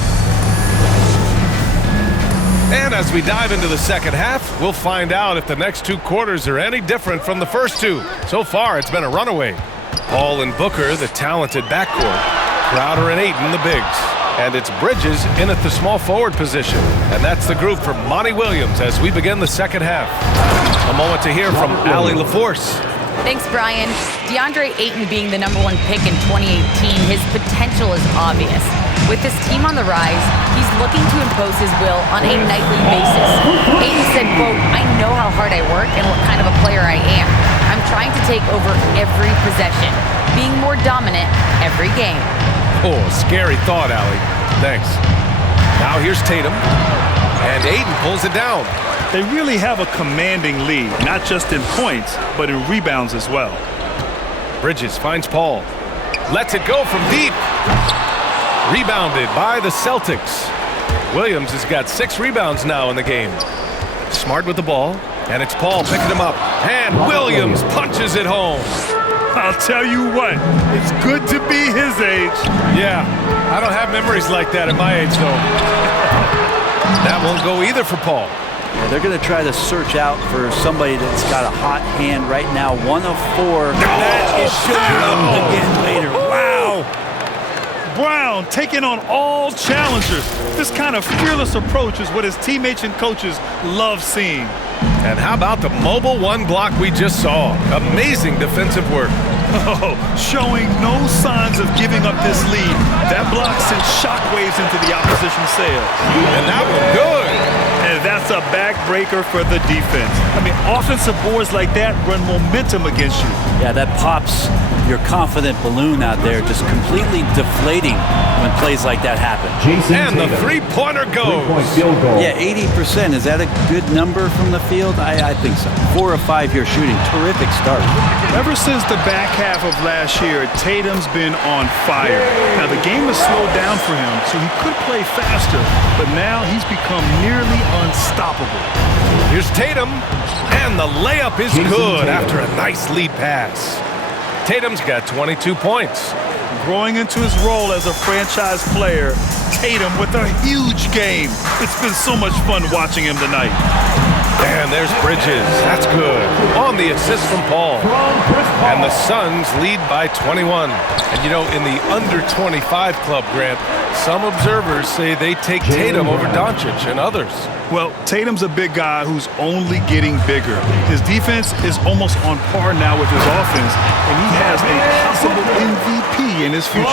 And as we dive into the second half, we'll find out if the next 2 quarters are any different from the first 2. So far, it's been a runaway. Paul and Booker, the talented backcourt. Crowder and Ayton, the bigs. And it's Bridges in at the small forward position. And that's the group for Monty Williams as we begin the second half. A moment to hear from Allie LaForce. Thanks, Brian. DeAndre Ayton being the #1 pick in 2018, his potential is obvious. With his team on the rise, he's looking to impose his will on a nightly basis. Ayton said, quote, "I know how hard I work and what kind of a player I am. I'm trying to take over every possession, being more dominant every game." Oh, scary thought, Allie. Thanks. Now here's Tatum. And Ayton pulls it down. They really have a commanding lead, not just in points, but in rebounds as well. Bridges finds Paul. Lets it go from deep. Rebounded by the Celtics. Williams has got 6 rebounds now in the game. Smart with the ball. And it's Paul picking him up. And Williams punches it home. I'll tell you what, it's good to be his age. Yeah, I don't have memories like that at my age, though. That won't go either for Paul. Yeah, they're going to try to search out for somebody that's got a hot hand right now. 1 of 4. That is showing up again later. Wow. Brown taking on all challengers. This kind of fearless approach is what his teammates and coaches love seeing. And how about the mobile 1 block we just saw? Amazing defensive work. Oh, showing no signs of giving up this lead. That block sent shockwaves into the opposition sails. And that was good. And that's a backbreaker for the defense. I mean, offensive boards like that run momentum against you. Yeah, that pops your confident balloon out there just completely deflating when plays like that happen. And the three-pointer goes. Field goal. Yeah, 80%. Is that a good number from the field? I think so. 4 of 5 here shooting. Terrific start. Ever since the back half of last year, Tatum's been on fire. Now, the game has slowed down for him, so he could play faster, but now he's become nearly unstoppable. Here's Tatum, and the layup is good after a nice lead pass. Tatum's got 22 points. Growing into his role as a franchise player, Tatum with a huge game. It's been so much fun watching him tonight. And there's Bridges. That's good. On the assist from Paul. And the Suns lead by 21. And you know, in the under 25 club, Grant, some observers say they take Tatum over Doncic and others. Well, Tatum's a big guy who's only getting bigger. His defense is almost on par now with his offense, and he has a possible MVP in his future.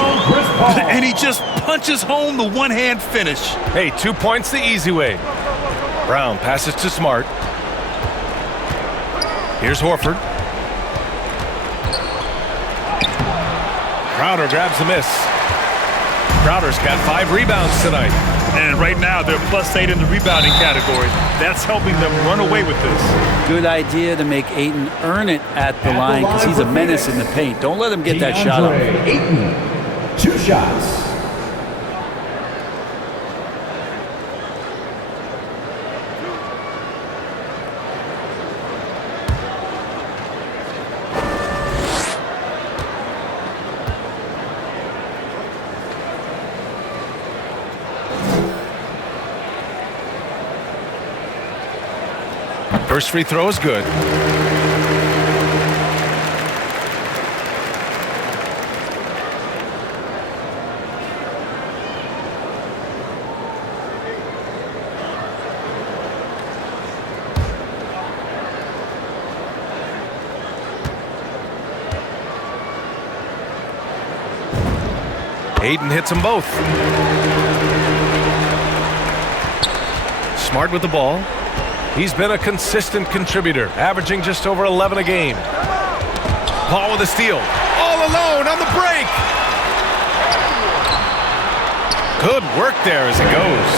And he just punches home the one-hand finish. Hey, 2 points the easy way. Brown passes to Smart. Here's Horford. Crowder grabs the miss. Crowder's got 5 rebounds tonight. And right now, they're +8 in the rebounding category. That's helping them run away with this. Good idea to make Ayton earn it at the line because he's a menace in the paint. Don't let him get that shot off. Ayton, 2 shots. First free throw is good. Ayton hits them both. Smart with the ball. He's been a consistent contributor, averaging just over 11 a game. Paul with a steal. All alone on the break. Good work there as it goes.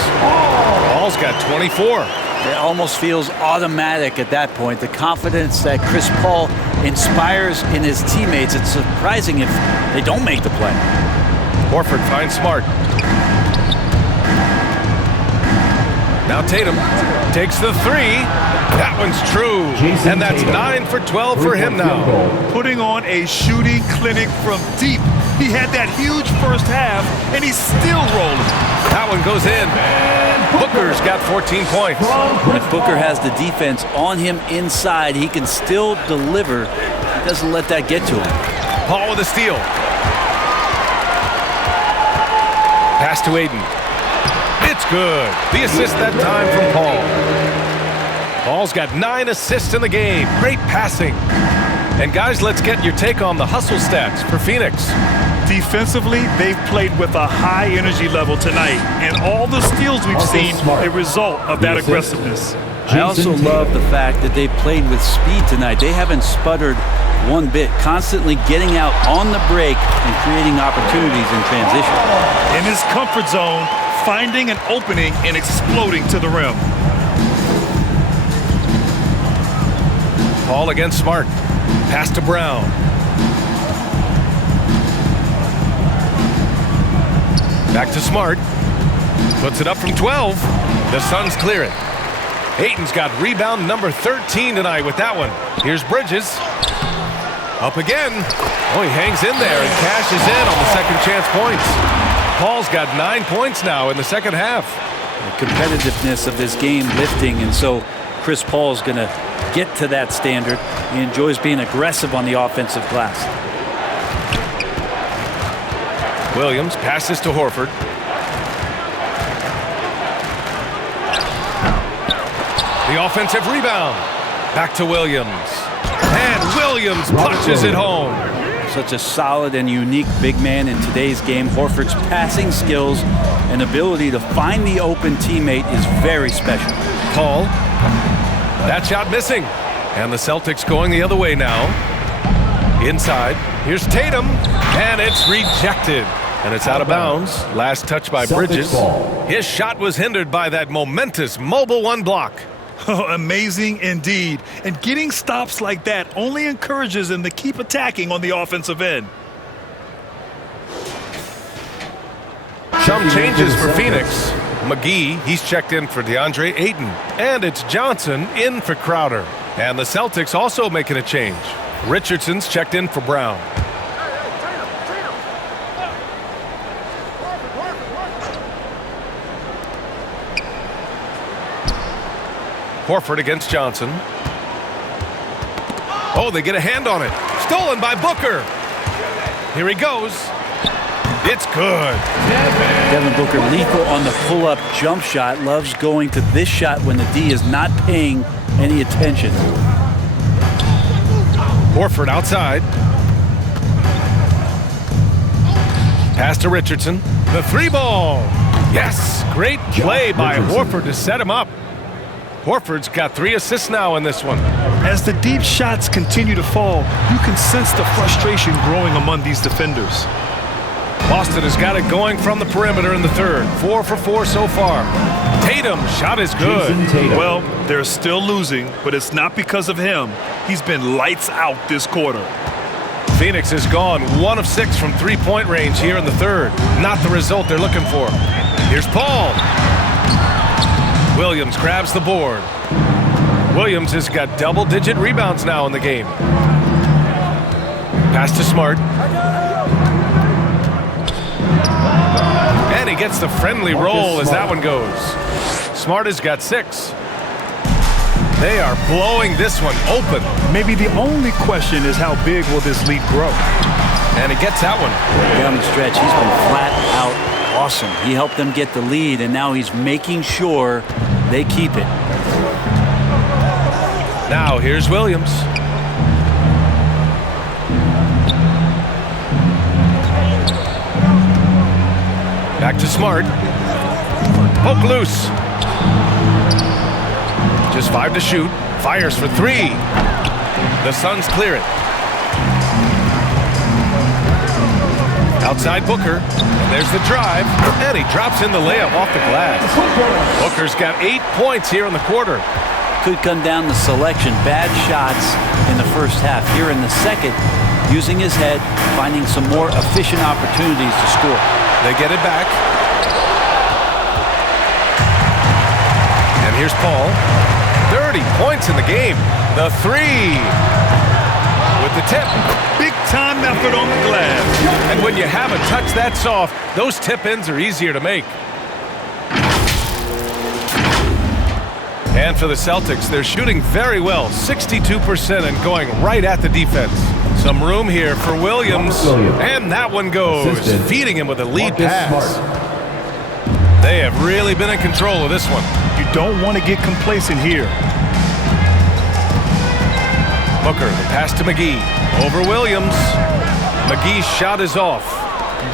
Paul's got 24. It almost feels automatic at that point. The confidence that Chris Paul inspires in his teammates. It's surprising if they don't make the play. Horford finds Smart. Now Tatum takes the 3. That one's true. And that's 9 for 12 for him now. Putting on a shooting clinic from deep. He had that huge first half, and he's still rolling. That one goes in. Booker's got 14 points. If Booker has the defense on him inside, he can still deliver. He doesn't let that get to him. Paul with a steal. Pass to Ayton. It's good. The assist that time from Paul. Paul's got 9 assists in the game. Great passing. And guys, let's get your take on the hustle stats for Phoenix. Defensively, they've played with a high energy level tonight, and all the steals we've seen a result of that aggressiveness. I also love the fact that they played with speed tonight. They haven't sputtered one bit, constantly getting out on the break and creating opportunities in transition. In his comfort zone, finding an opening and exploding to the rim. Paul against Smart. Pass to Brown. Back to Smart. Puts it up from 12. The Suns clear it. Ayton's got rebound number 13 tonight with that one. Here's Bridges. Up again. Oh, he hangs in there and cashes in on the second chance points. Paul's got 9 points now in the second half. The competitiveness of this game lifting, and so Chris Paul's going to get to that standard. He enjoys being aggressive on the offensive glass. Williams passes to Horford. The offensive rebound. Back to Williams. And Williams punches it home. Such a solid and unique big man in today's game. Horford's passing skills and ability to find the open teammate is very special. Paul. That shot missing. And the Celtics going the other way now. Inside, here's Tatum, and it's rejected. And it's out of bounds. Last touch by Bridges. His shot was hindered by that momentous mobile one block. Amazing indeed. And getting stops like that only encourages him to keep attacking on the offensive end. Some changes for Phoenix. McGee, he's checked in for DeAndre Ayton. And it's Johnson in for Crowder. And the Celtics also making a change. Richardson's checked in for Brown. Horford against Johnson. Oh, they get a hand on it. Stolen by Booker. Here he goes. It's good. Devin Booker lethal on the pull-up jump shot. Loves going to this shot when the D is not paying any attention. Horford outside. Pass to Richardson. The three ball. Yes, great play by Horford to set him up. Horford's got 3 assists now in this one. As the deep shots continue to fall, you can sense the frustration growing among these defenders. Boston has got it going from the perimeter in the third. 4 for 4 so far. Tatum, shot is good. Well, they're still losing, but it's not because of him. He's been lights out this quarter. Phoenix has gone 1 of 6 from three-point range here in the third. Not the result they're looking for. Here's Paul. Williams grabs the board. Williams has got double-digit rebounds now in the game. Pass to Smart. And he gets the friendly roll as that one goes. Smart has got 6. They are blowing this one open. Maybe the only question is how big will this lead grow? And he gets that one. Down the stretch, he's been flat out awesome. He helped them get the lead, and now he's making sure they keep it. Now here's Williams. Back to Smart. Poke loose. Just 5 to shoot. Fires for 3. The Suns clear it. Outside Booker. And there's the drive. And he drops in the layup off the glass. Booker's got 8 points here in the quarter. Could come down the selection. Bad shots in the first half. Here in the second, using his head, finding some more efficient opportunities to score. They get it back. And here's Paul. 30 points in the game. The 3. With the tip. Big time effort on the glass. And when you have a touch that soft, those tip-ins are easier to make. And for the Celtics, they're shooting very well. 62% and going right at the defense. Some room here for Williams. And that one goes. Feeding him with a lead pass. They have really been in control of this one. You don't want to get complacent here. Booker, the pass to McGee. Over Williams. McGee's shot is off.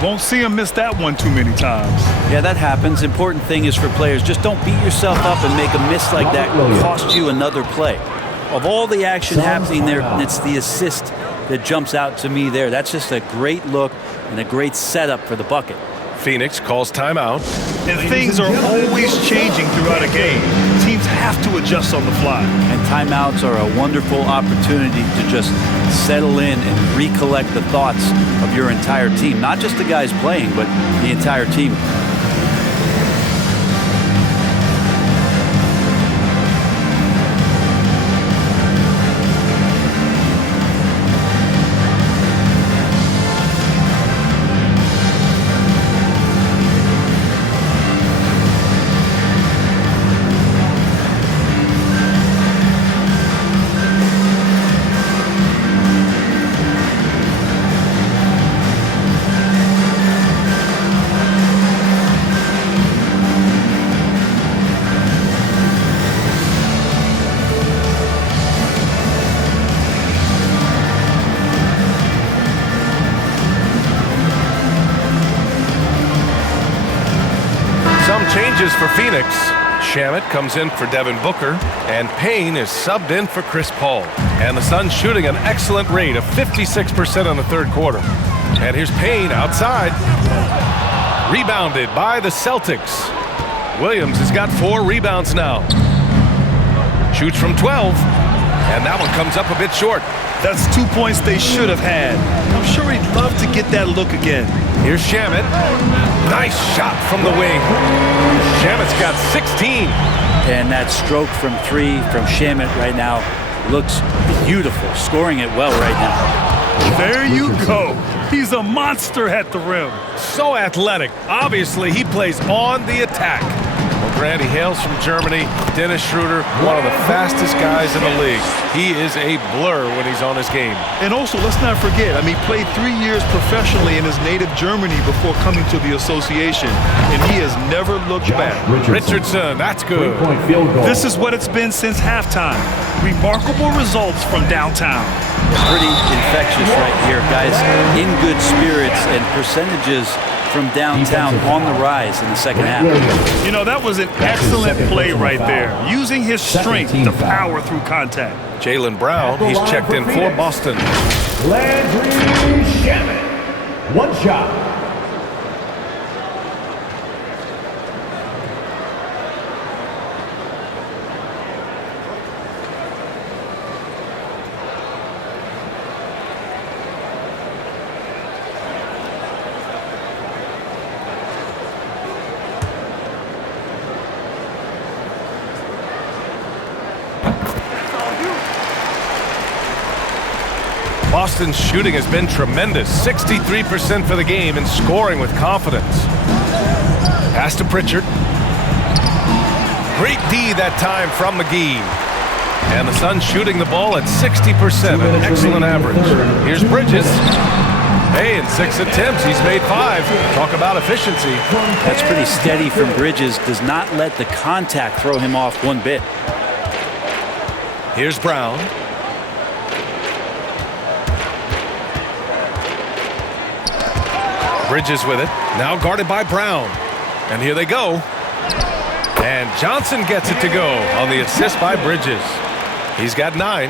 You won't see him miss that one too many times. Yeah, that happens. Important thing is for players, just don't beat yourself up and make a miss like that cost you another play. Of all the action happening there, it's the assist that jumps out to me there. That's just a great look and a great setup for the bucket. Phoenix calls timeout. And things are always changing throughout a game. Teams have to adjust on the fly. And timeouts are a wonderful opportunity to just settle in and recollect the thoughts of your entire team. Not just the guys playing, but the entire team. Changes for Phoenix. Shamet comes in for Devin Booker, and Payne is subbed in for Chris Paul. And the Suns shooting an excellent rate of 56% in the third quarter. And here's Payne outside. Rebounded by the Celtics. Williams has got 4 rebounds now. Shoots from 12, and that one comes up a bit short. That's 2 points they should have had. I'm sure he'd love to get that look again. Here's Shamet. Nice shot from the wing. Shamet's got 16. And that stroke from 3 from Shamet right now looks beautiful. Scoring it well right now. There you go. He's a monster at the rim. So athletic. Obviously, he plays on the attack. Well, Grant, he hails from Germany. Dennis Schroeder, one of the fastest guys in the league. He is a blur when he's on his game. And also, let's not forget, played 3 years professionally in his native Germany before coming to the association, and he has never looked back. Richardson, that's good. Field goal. This is what it's been since halftime. Remarkable results from downtown. Pretty infectious right here, guys. In good spirits and percentages from downtown on the rise in the second half. That was an excellent play right there, using his strength to power through contact. Jaylen Brown, he's checked in for Boston. Landry Shamet. One shot. Boston's shooting has been tremendous. 63% for the game and scoring with confidence. Pass to Pritchard. Great D that time from McGee. And the Suns shooting the ball at 60%, an excellent average. Here's Bridges. Hey, in 6 attempts, he's made 5. Talk about efficiency. That's pretty steady from Bridges. Does not let the contact throw him off one bit. Here's Brown. Bridges with it. Now guarded by Brown. And here they go. And Johnson gets it to go on the assist by Bridges. He's got 9.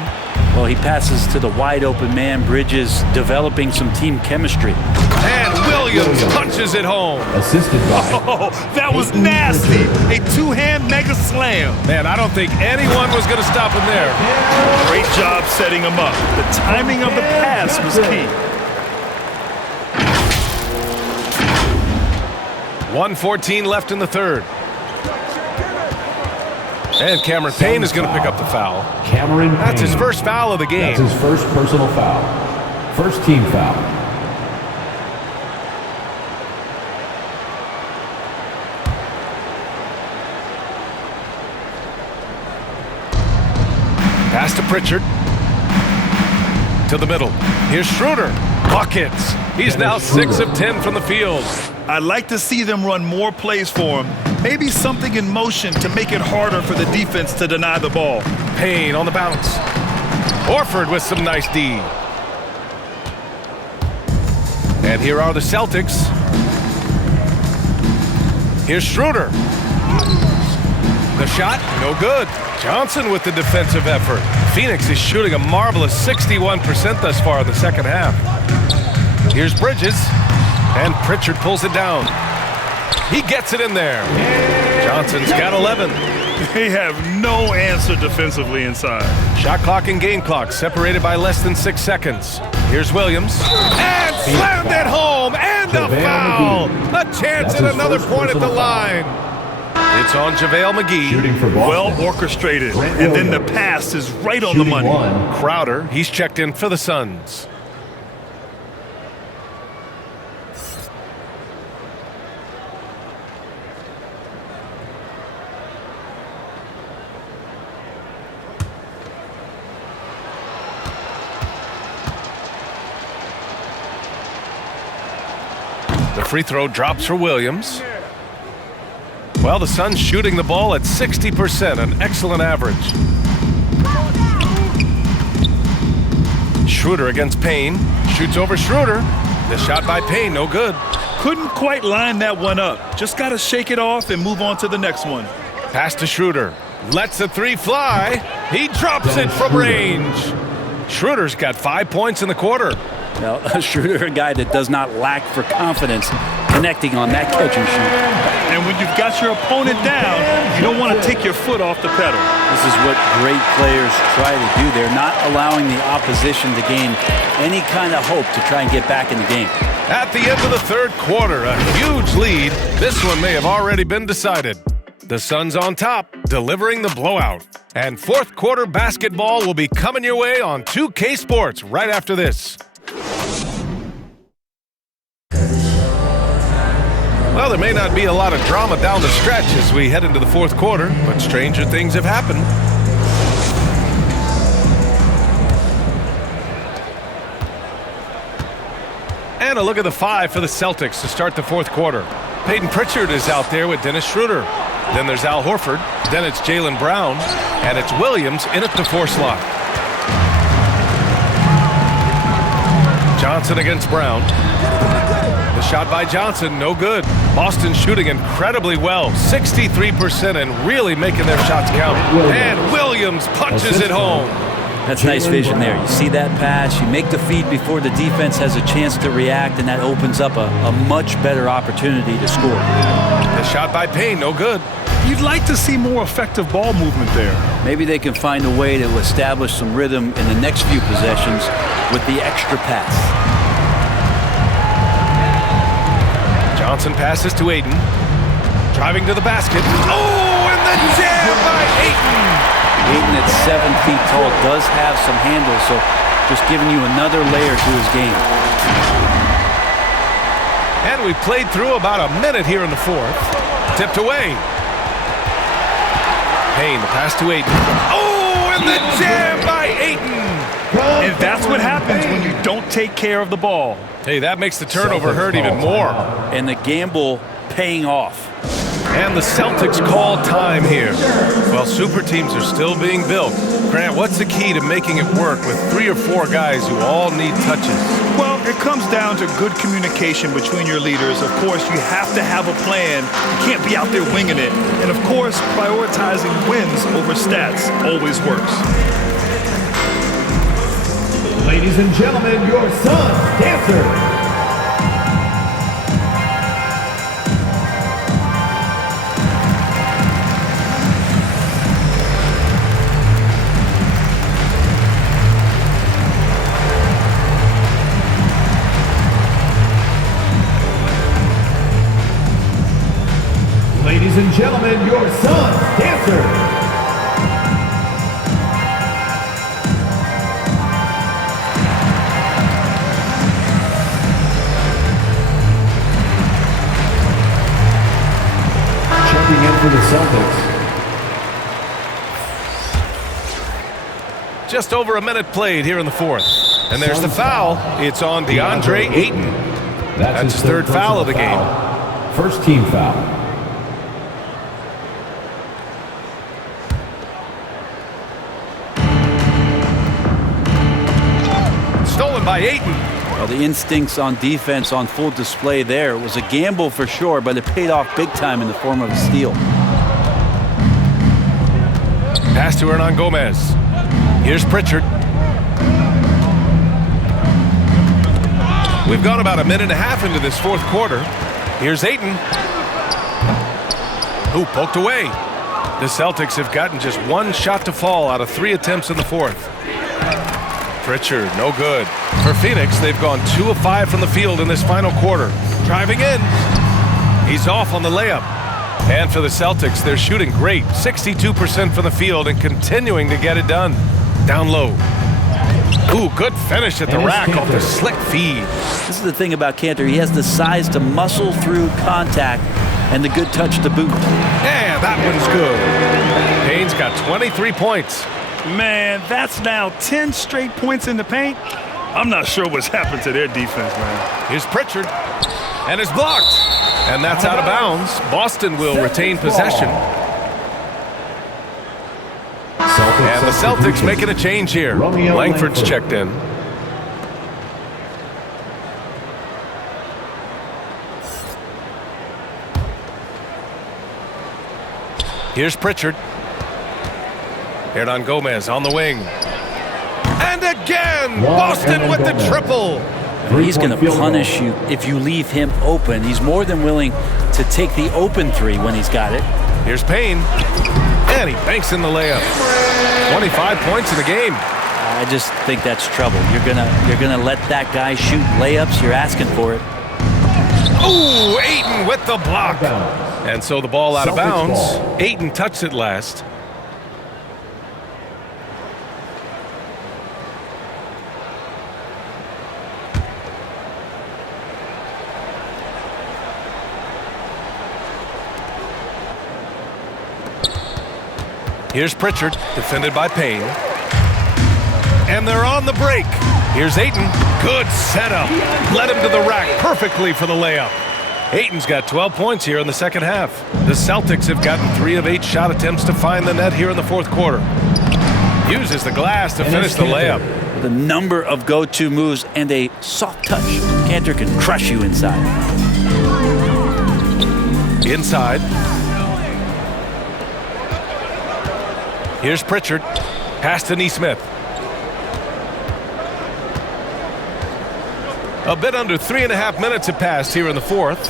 Well, he passes to the wide open man. Bridges developing some team chemistry. And Williams punches it home. Assisted by. Oh, that was nasty. A 2-hand mega slam. Man, I don't think anyone was going to stop him there. Great job setting him up. The timing of the pass was key. 1:14 left in the third. And Cameron Payne is going to pick up the foul. Cameron Payne. That's his first foul of the game. That's his first personal foul. First team foul. Pass to Pritchard. To the middle. Here's Schroeder. Buckets. He's now 6 of 10 from the field. I'd like to see them run more plays for him. Maybe something in motion to make it harder for the defense to deny the ball. Payne on the bounce. Horford with some nice D. And here are the Celtics. Here's Schroeder. The shot, no good. Johnson with the defensive effort. Phoenix is shooting a marvelous 61% thus far in the second half. Here's Bridges. And Pritchard pulls it down. He gets it in there. Johnson's got 11. They have no answer defensively inside. Shot clock and game clock separated by less than 6 seconds. Here's Williams. And slammed it home. And a foul. A chance at another point at the line. It's on JaVale McGee. Well orchestrated. And then the pass is right on the money. Crowder, he's checked in for the Suns. The free throw drops for Williams. Well, the Suns shooting the ball at 60%, an excellent average. Schroeder against Payne. Shoots over Schroeder. The shot by Payne, no good. Couldn't quite line that one up. Just got to shake it off and move on to the next one. Pass to Schroeder. Lets the three fly. He drops it from range. Schroeder's got 5 points in the quarter. Now, Schroeder, a guy that does not lack for confidence, connecting on that catch and shoot. And when you've got your opponent down, you don't want to take your foot off the pedal. This is what great players try to do. They're not allowing the opposition to gain any kind of hope to try and get back in the game. At the end of the third quarter, a huge lead. This one may have already been decided. The Suns on top, delivering the blowout. And fourth quarter basketball will be coming your way on 2K Sports right after this. Well, there may not be a lot of drama down the stretch as we head into the fourth quarter, but stranger things have happened. And a look at the five for the Celtics to start the fourth quarter. Peyton Pritchard is out there with Dennis Schroeder. Then there's Al Horford. Then it's Jaylen Brown. And it's Williams in at the 4 slot. Johnson against Brown. The shot by Johnson, no good. Boston shooting incredibly well, 63%, and really making their shots count. And Williams punches it home. That's nice vision there. You see that pass, you make the feed before the defense has a chance to react, and that opens up a much better opportunity to score. The shot by Payne, no good. You'd like to see more effective ball movement there. Maybe they can find a way to establish some rhythm in the next few possessions with the extra pass. Johnson passes to Ayton. Driving to the basket. Oh, and the jam by Ayton! Ayton at 7 feet tall does have some handle, so just giving you another layer to his game. And we played through about a minute here in the fourth. Tipped away. Payne, the pass to Ayton. Oh, and the jam by Ayton! And that's what happens when you don't take care of the ball. Hey, that makes the turnover hurt even more. And the gamble paying off. And the Celtics call time here. Well, super teams are still being built. Grant, what's the key to making it work with 3 or 4 guys who all need touches? Well, it comes down to good communication between your leaders. Of course, you have to have a plan. You can't be out there winging it. And of course, prioritizing wins over stats always works. Ladies and gentlemen, your Suns dancer. Ladies and gentlemen, your Suns dancer. Checking in for the Celtics. Just over a minute played here in the fourth. And there's the foul. It's on DeAndre Ayton. That's his third foul of the game. First team foul. Stolen by Ayton. Well, the instincts on defense on full display there. It was a gamble for sure, but it paid off big time in the form of a steal. Pass to Hernan Gomez. Here's Pritchard. We've gone about a minute and a half into this fourth quarter. Here's Ayton. Who poked away. The Celtics have gotten just 1 shot to fall out of 3 attempts in the fourth. Pritchard, no good. For Phoenix, they've gone 2 of 5 from the field in this final quarter. Driving in. He's off on the layup. And for the Celtics, they're shooting great. 62% from the field and continuing to get it done. Down low. Ooh, good finish at the rack off the slick feed. This is the thing about Cantor. He has the size to muscle through contact and the good touch to boot. Yeah, that one's good. Payne's got 23 points. Man, that's now 10 straight points in the paint. I'm not sure what's happened to their defense, man. Here's Pritchard. And it's blocked. And that's out of bounds. Boston will retain possession. And the Celtics making a change here. Langford's checked in. Here's Pritchard. Hernan Gomez on the wing. And again, Boston with the triple. He's going to punish you if you leave him open. He's more than willing to take the open three when he's got it. Here's Payne. And he banks in the layup. 25 points in the game. I just think that's trouble. You're gonna let that guy shoot layups. You're asking for it. Ooh, Ayton with the block. And so the ball out of bounds. Ayton touched it last. Here's Pritchard, defended by Payne. And they're on the break. Here's Ayton. Good setup. Led him to the rack perfectly for the layup. Ayton's got 12 points here in the second half. The Celtics have gotten 3 of 8 shot attempts to find the net here in the fourth quarter. Uses the glass to finish the layup. The number of go-to moves and a soft touch. Cantor can crush you inside. Inside. Here's Pritchard. Pass to Nesmith. A bit under 3.5 minutes have passed here in the fourth.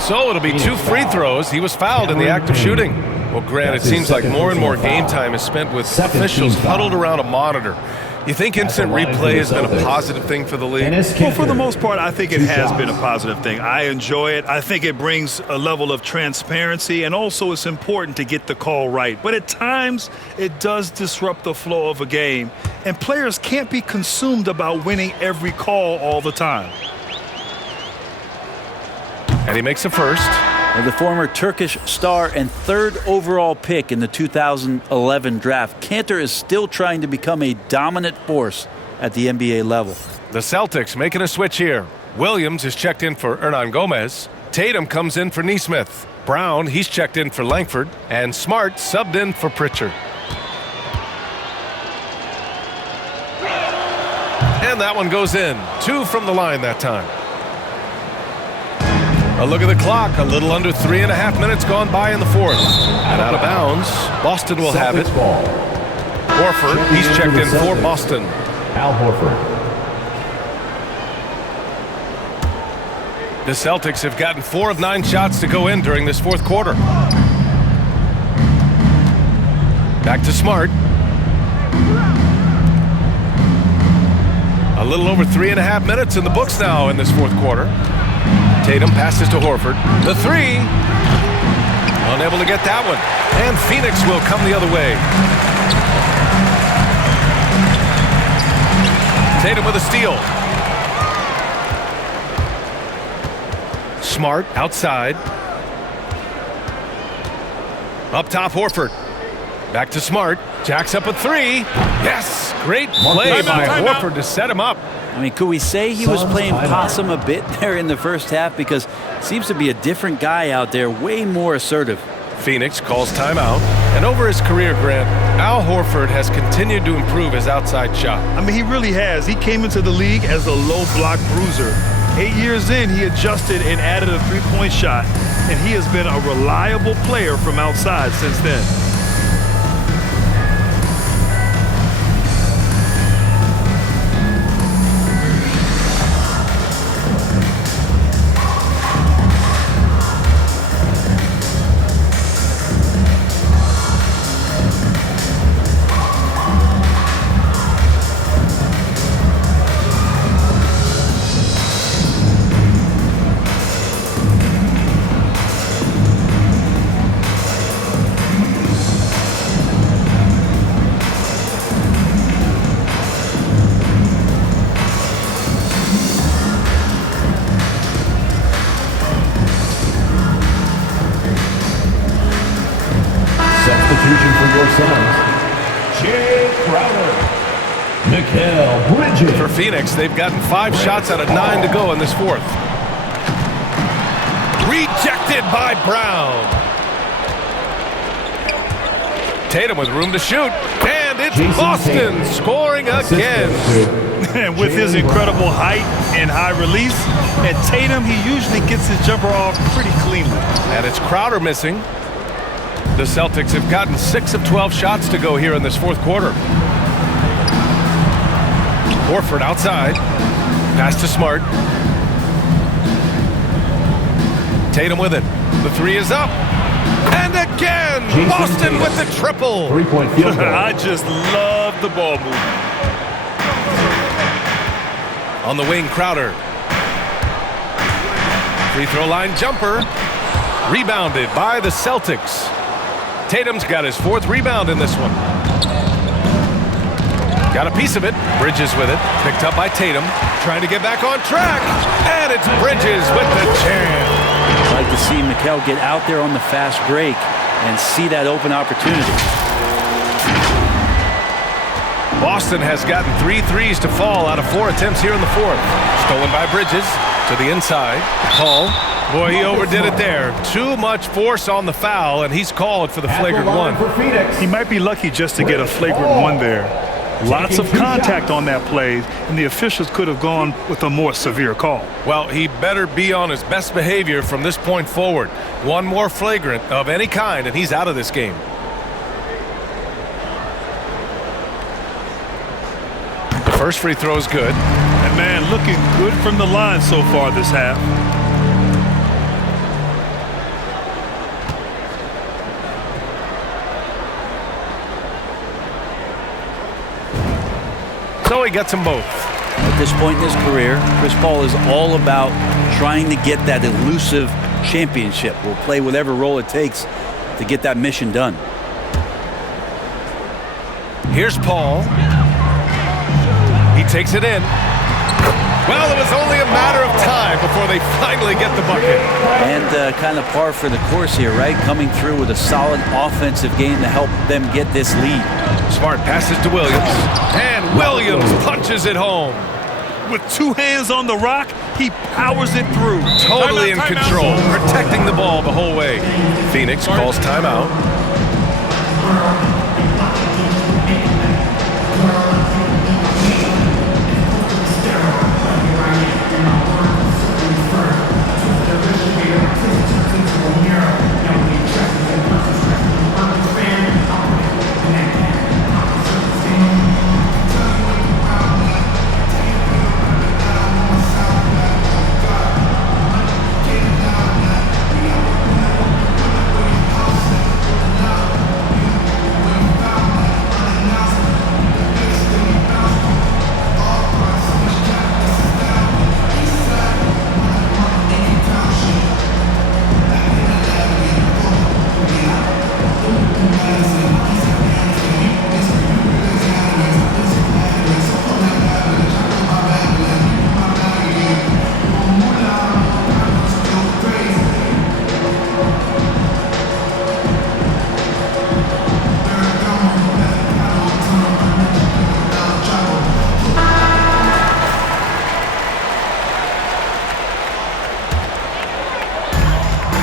So it'll be 2 free throws. He was fouled in the act of shooting. Well, Grant, it seems like more and more game time is spent with officials huddled around a monitor. You think instant replay has been a positive thing for the league? Well, for the most part, I think it has been a positive thing. I enjoy it. I think it brings a level of transparency, and also it's important to get the call right. But at times, it does disrupt the flow of a game, and players can't be consumed about winning every call all the time. And he makes a first. The former Turkish star and 3rd overall pick in the 2011 draft, Cantor is still trying to become a dominant force at the NBA level. The Celtics making a switch here. Williams is checked in for Hernan Gomez. Tatum comes in for Nesmith. Brown, he's checked in for Langford. And Smart subbed in for Pritchard. And that one goes in. 2 from the line that time. A look at the clock. A little under 3.5 minutes gone by in the fourth. And out of bounds. Boston will have it. Horford, he's checked in for Boston. Al Horford. The Celtics have gotten 4 of 9 shots to go in during this fourth quarter. Back to Smart. A little over 3.5 minutes in the books now in this fourth quarter. Tatum passes to Horford. The 3. Unable to get that one. And Phoenix will come the other way. Tatum with a steal. Smart outside. Up top, Horford. Back to Smart. Jacks up a 3. Yes! Great play by Horford to set him up. I mean, could we say he was playing possum a bit there in the first half? Because it seems to be a different guy out there, way more assertive. Phoenix calls timeout. And over his career, Grant, Al Horford has continued to improve his outside shot. I mean, he really has. He came into the league as a low block bruiser. 8 years in, he adjusted and added a 3-point shot. And he has been a reliable player from outside since then. Substitution for your sons, Jay Crowder, Mikal Bridges. For Phoenix, they've gotten 5 shots out of 9 to go in this fourth. Rejected by Brown. Tatum with room to shoot. And it's Boston scoring again. And with his incredible height and high release, and Tatum, he usually gets his jumper off pretty cleanly. And it's Crowder missing. The Celtics have gotten 6 of 12 shots to go here in this fourth quarter. Horford outside. Pass to Smart. Tatum with it. The three is up. And again, Boston with the triple. 3-point field goal. I just love the ball movement. On the wing, Crowder. Free throw line jumper. Rebounded by the Celtics. Tatum's got his 4th rebound in this one. Got a piece of it. Bridges with it. Picked up by Tatum. Trying to get back on track. And it's Bridges with the jam. I'd like to see Mikal get out there on the fast break and see that open opportunity. Boston has gotten 3 threes to fall out of 4 attempts here in the fourth. Stolen by Bridges to the inside. Paul. Boy, he overdid it there. Too much force on the foul, and he's called for the flagrant one. He might be lucky just to get a flagrant one there. Lots of contact on that play, and the officials could have gone with a more severe call. Well, he better be on his best behavior from this point forward. One more flagrant of any kind, and he's out of this game. The first free throw is good. And man, looking good from the line so far this half. So he gets them both. At this point in his career, Chris Paul is all about trying to get that elusive championship. Will play whatever role it takes to get that mission done. Here's Paul. He takes it in. Well, it was only a matter of time before they finally get the bucket. And kind of par for the course here, right? Coming through with a solid offensive game to help them get this lead. Smart passes to Williams. And Williams punches it home. With 2 hands on the rock, he powers it through. Totally in control, protecting the ball the whole way. Phoenix calls timeout.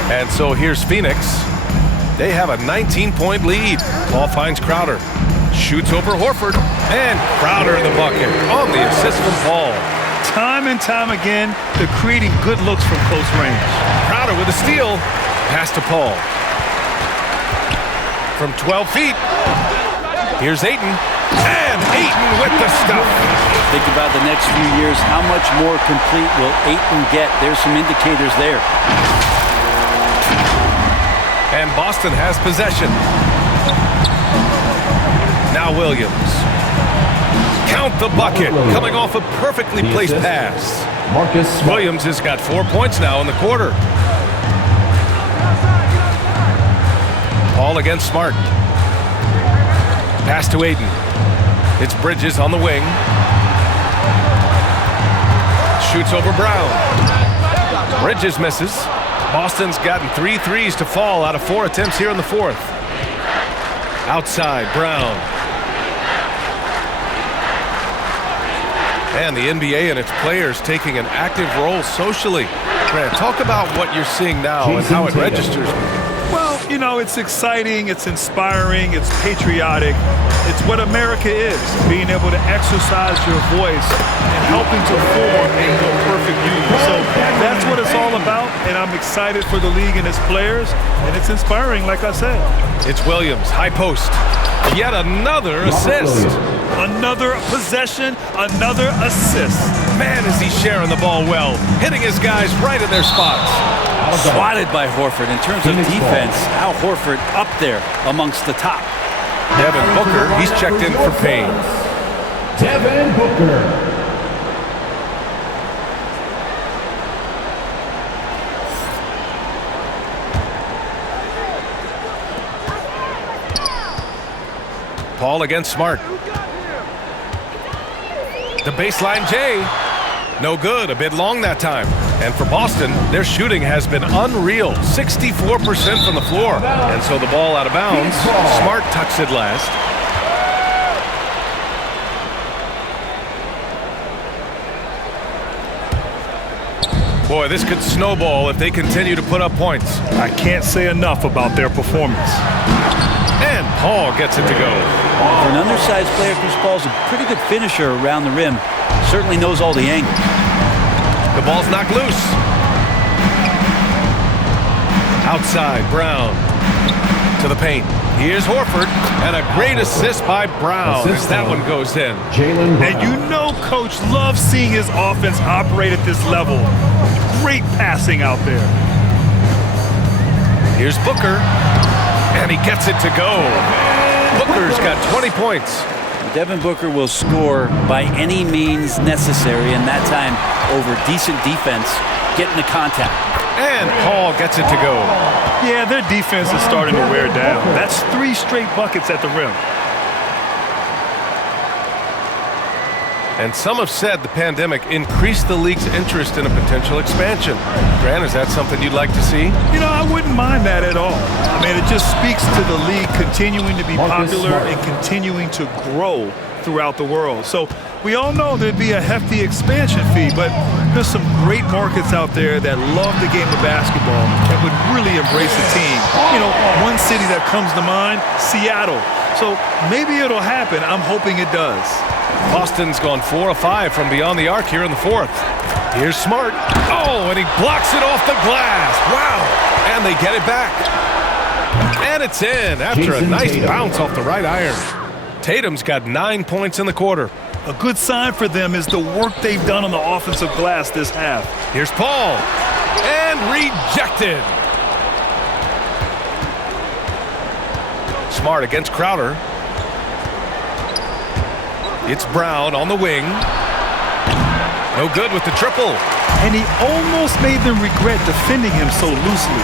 And so here's Phoenix. They have a 19-point lead. Paul finds Crowder. Shoots over Horford. And Crowder in the bucket on the assist from Paul. Time and time again, they're creating good looks from close range. Crowder with a steal. Pass to Paul. From 12 feet. Here's Ayton. And Ayton with the stuff. Think about the next few years. How much more complete will Ayton get? There's some indicators there. And Boston has possession. Now Williams. Count the bucket. Coming off a perfectly placed pass. Williams has got 4 points now in the quarter. Paul against Smart. Pass to Ayton. It's Bridges on the wing. Shoots over Brown. Bridges misses. Boston's gotten 3 threes to fall out of 4 attempts here in the fourth. Outside, Brown. And the NBA and its players taking an active role socially. Grant, talk about what you're seeing now and how it registers. Well, you know, it's exciting, it's inspiring, it's patriotic. It's what America is, being able to exercise your voice and helping to form a more perfect union. So that's what it's all about, and I'm excited for the league and its players, and it's inspiring, like I said. It's Williams, high post. Yet another assist. Another possession, another assist. Man, is he sharing the ball well, hitting his guys right in their spots. Swatted by Horford. In terms of defense, Al Horford up there amongst the top. Devin Booker, he's checked in for Payne. Devin Booker. Paul against Smart. The baseline J. No good, a bit long that time. And for Boston, their shooting has been unreal. 64% from the floor. And so the ball out of bounds. Smart tucks it last. Boy, this could snowball if they continue to put up points. I can't say enough about their performance. And Paul gets it to go. For an undersized player, Chris Paul's a pretty good finisher around the rim. Certainly knows all the angles. The ball's knocked loose. Outside, Brown to the paint. Here's Horford, and a great assist by Brown as that one goes in. Jaylen. And you know Coach loves seeing his offense operate at this level. Great passing out there. Here's Booker, and he gets it to go. Booker's got 20 points. Devin Booker will score by any means necessary, and that time over decent defense, getting the contact. And Paul gets it to go. Yeah, their defense is starting to wear down. That's 3 straight buckets at the rim. And some have said the pandemic increased the league's interest in a potential expansion. Grant, is that something you'd like to see? You know, I wouldn't mind that at all. I mean, it just speaks to the league continuing to be popular and continuing to grow throughout the world. So we all know there'd be a hefty expansion fee, but there's some great markets out there that love the game of basketball and would really embrace the team. You know, one city that comes to mind, Seattle. So maybe it'll happen. I'm hoping it does. Boston's gone 4 of 5 from beyond the arc here in the 4th. Here's Smart. Oh, and he blocks it off the glass. Wow. And they get it back. And it's in after a nice bounce off the right iron. Tatum's got 9 points in the quarter. A good sign for them is the work they've done on the offensive glass this half. Here's Paul. And rejected. Smart against Crowder. It's Brown on the wing. No good with the triple. And he almost made them regret defending him so loosely.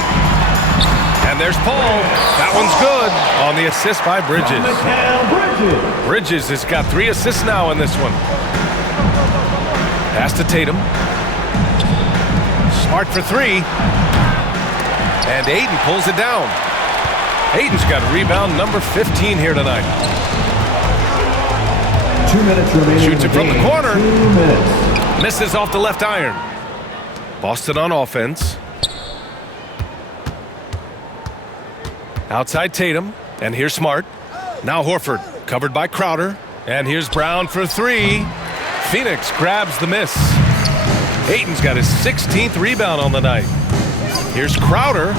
And there's Paul. That one's good on the assist by Bridges. Bridges has got 3 assists now in this one. Pass to Tatum. Smart for 3. And Ayton pulls it down. Ayton's got rebound number 15 here tonight. 2 minutes remaining. Shoots it from the corner. 2 minutes. Misses off the left iron. Boston on offense. Outside Tatum. And here's Smart. Now Horford. Covered by Crowder. And here's Brown for 3. Phoenix grabs the miss. Ayton's got his 16th rebound on the night. Here's Crowder.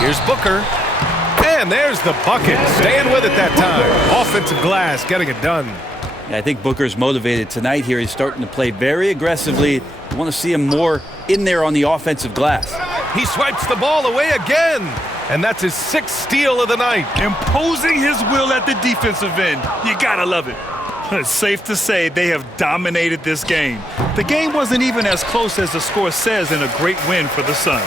Here's Booker. And there's the bucket. Staying with it that time. Offensive glass, getting it done. Yeah, I think Booker's motivated tonight here. He's starting to play very aggressively. I want to see him more in there on the offensive glass. He swipes the ball away again. And that's his 6th steal of the night. Imposing his will at the defensive end. You gotta love it. It's safe to say they have dominated this game. The game wasn't even as close as the score says in a great win for the Suns.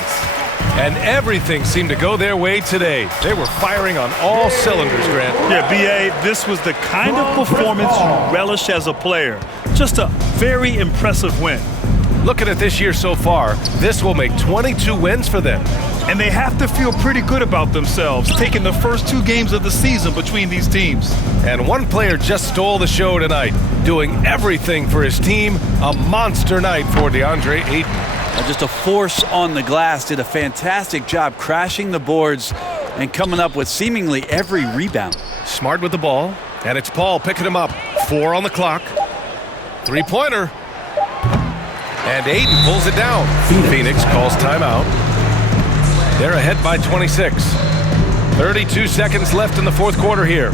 And everything seemed to go their way today. They were firing on all cylinders, Grant. Yeah, B.A., this was the kind of performance you relish as a player. Just a very impressive win. Looking at this year so far, this will make 22 wins for them. And they have to feel pretty good about themselves, taking the first 2 games of the season between these teams. And one player just stole the show tonight, doing everything for his team. A monster night for DeAndre Ayton. Just a force on the glass. Did a fantastic job crashing the boards and coming up with seemingly every rebound. Smart with the ball, and it's Paul picking him up. 4 on the clock. 3-pointer. And Aiden pulls it down. Phoenix calls timeout. They're ahead by 26. 32 seconds left in the fourth quarter here.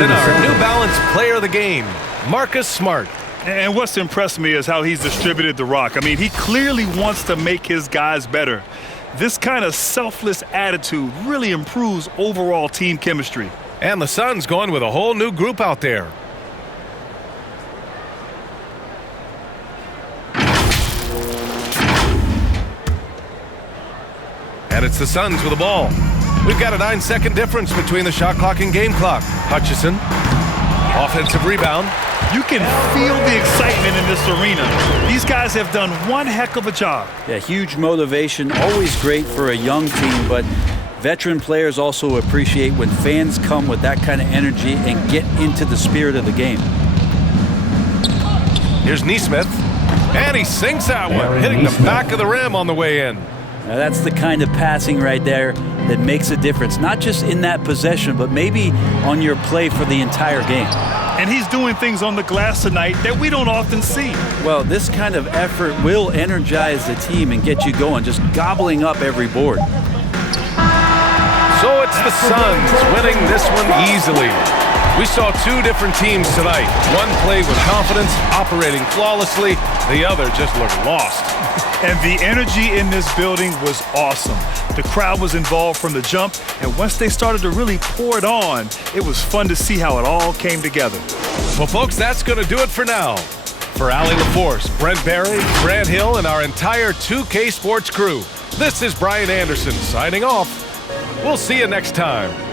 Our New Balance Player of the Game, Marcus Smart. And what's impressed me is how he's distributed the rock. I mean, he clearly wants to make his guys better. This kind of selfless attitude really improves overall team chemistry. And the Suns going with a whole new group out there. And it's the Suns with the ball. We've got a 9-second difference between the shot clock and game clock. Hutchison, offensive rebound. You can feel the excitement in this arena. These guys have done one heck of a job. Yeah, huge motivation, always great for a young team, but veteran players also appreciate when fans come with that kind of energy and get into the spirit of the game. Here's Nesmith, and he sinks that one, hitting the back of the rim on the way in. Now that's the kind of passing right there that makes a difference, not just in that possession, but maybe on your play for the entire game. And he's doing things on the glass tonight that we don't often see. Well, this kind of effort will energize the team and get you going, just gobbling up every board. So it's the Suns winning this one easily. We saw two different teams tonight. One played with confidence, operating flawlessly. The other just looked lost. And the energy in this building was awesome. The crowd was involved from the jump, and once they started to really pour it on, it was fun to see how it all came together. Well, folks, that's going to do it for now. For Allie LaForce, Brent Barry, Grant Hill, and our entire 2K Sports crew, this is Brian Anderson signing off. We'll see you next time.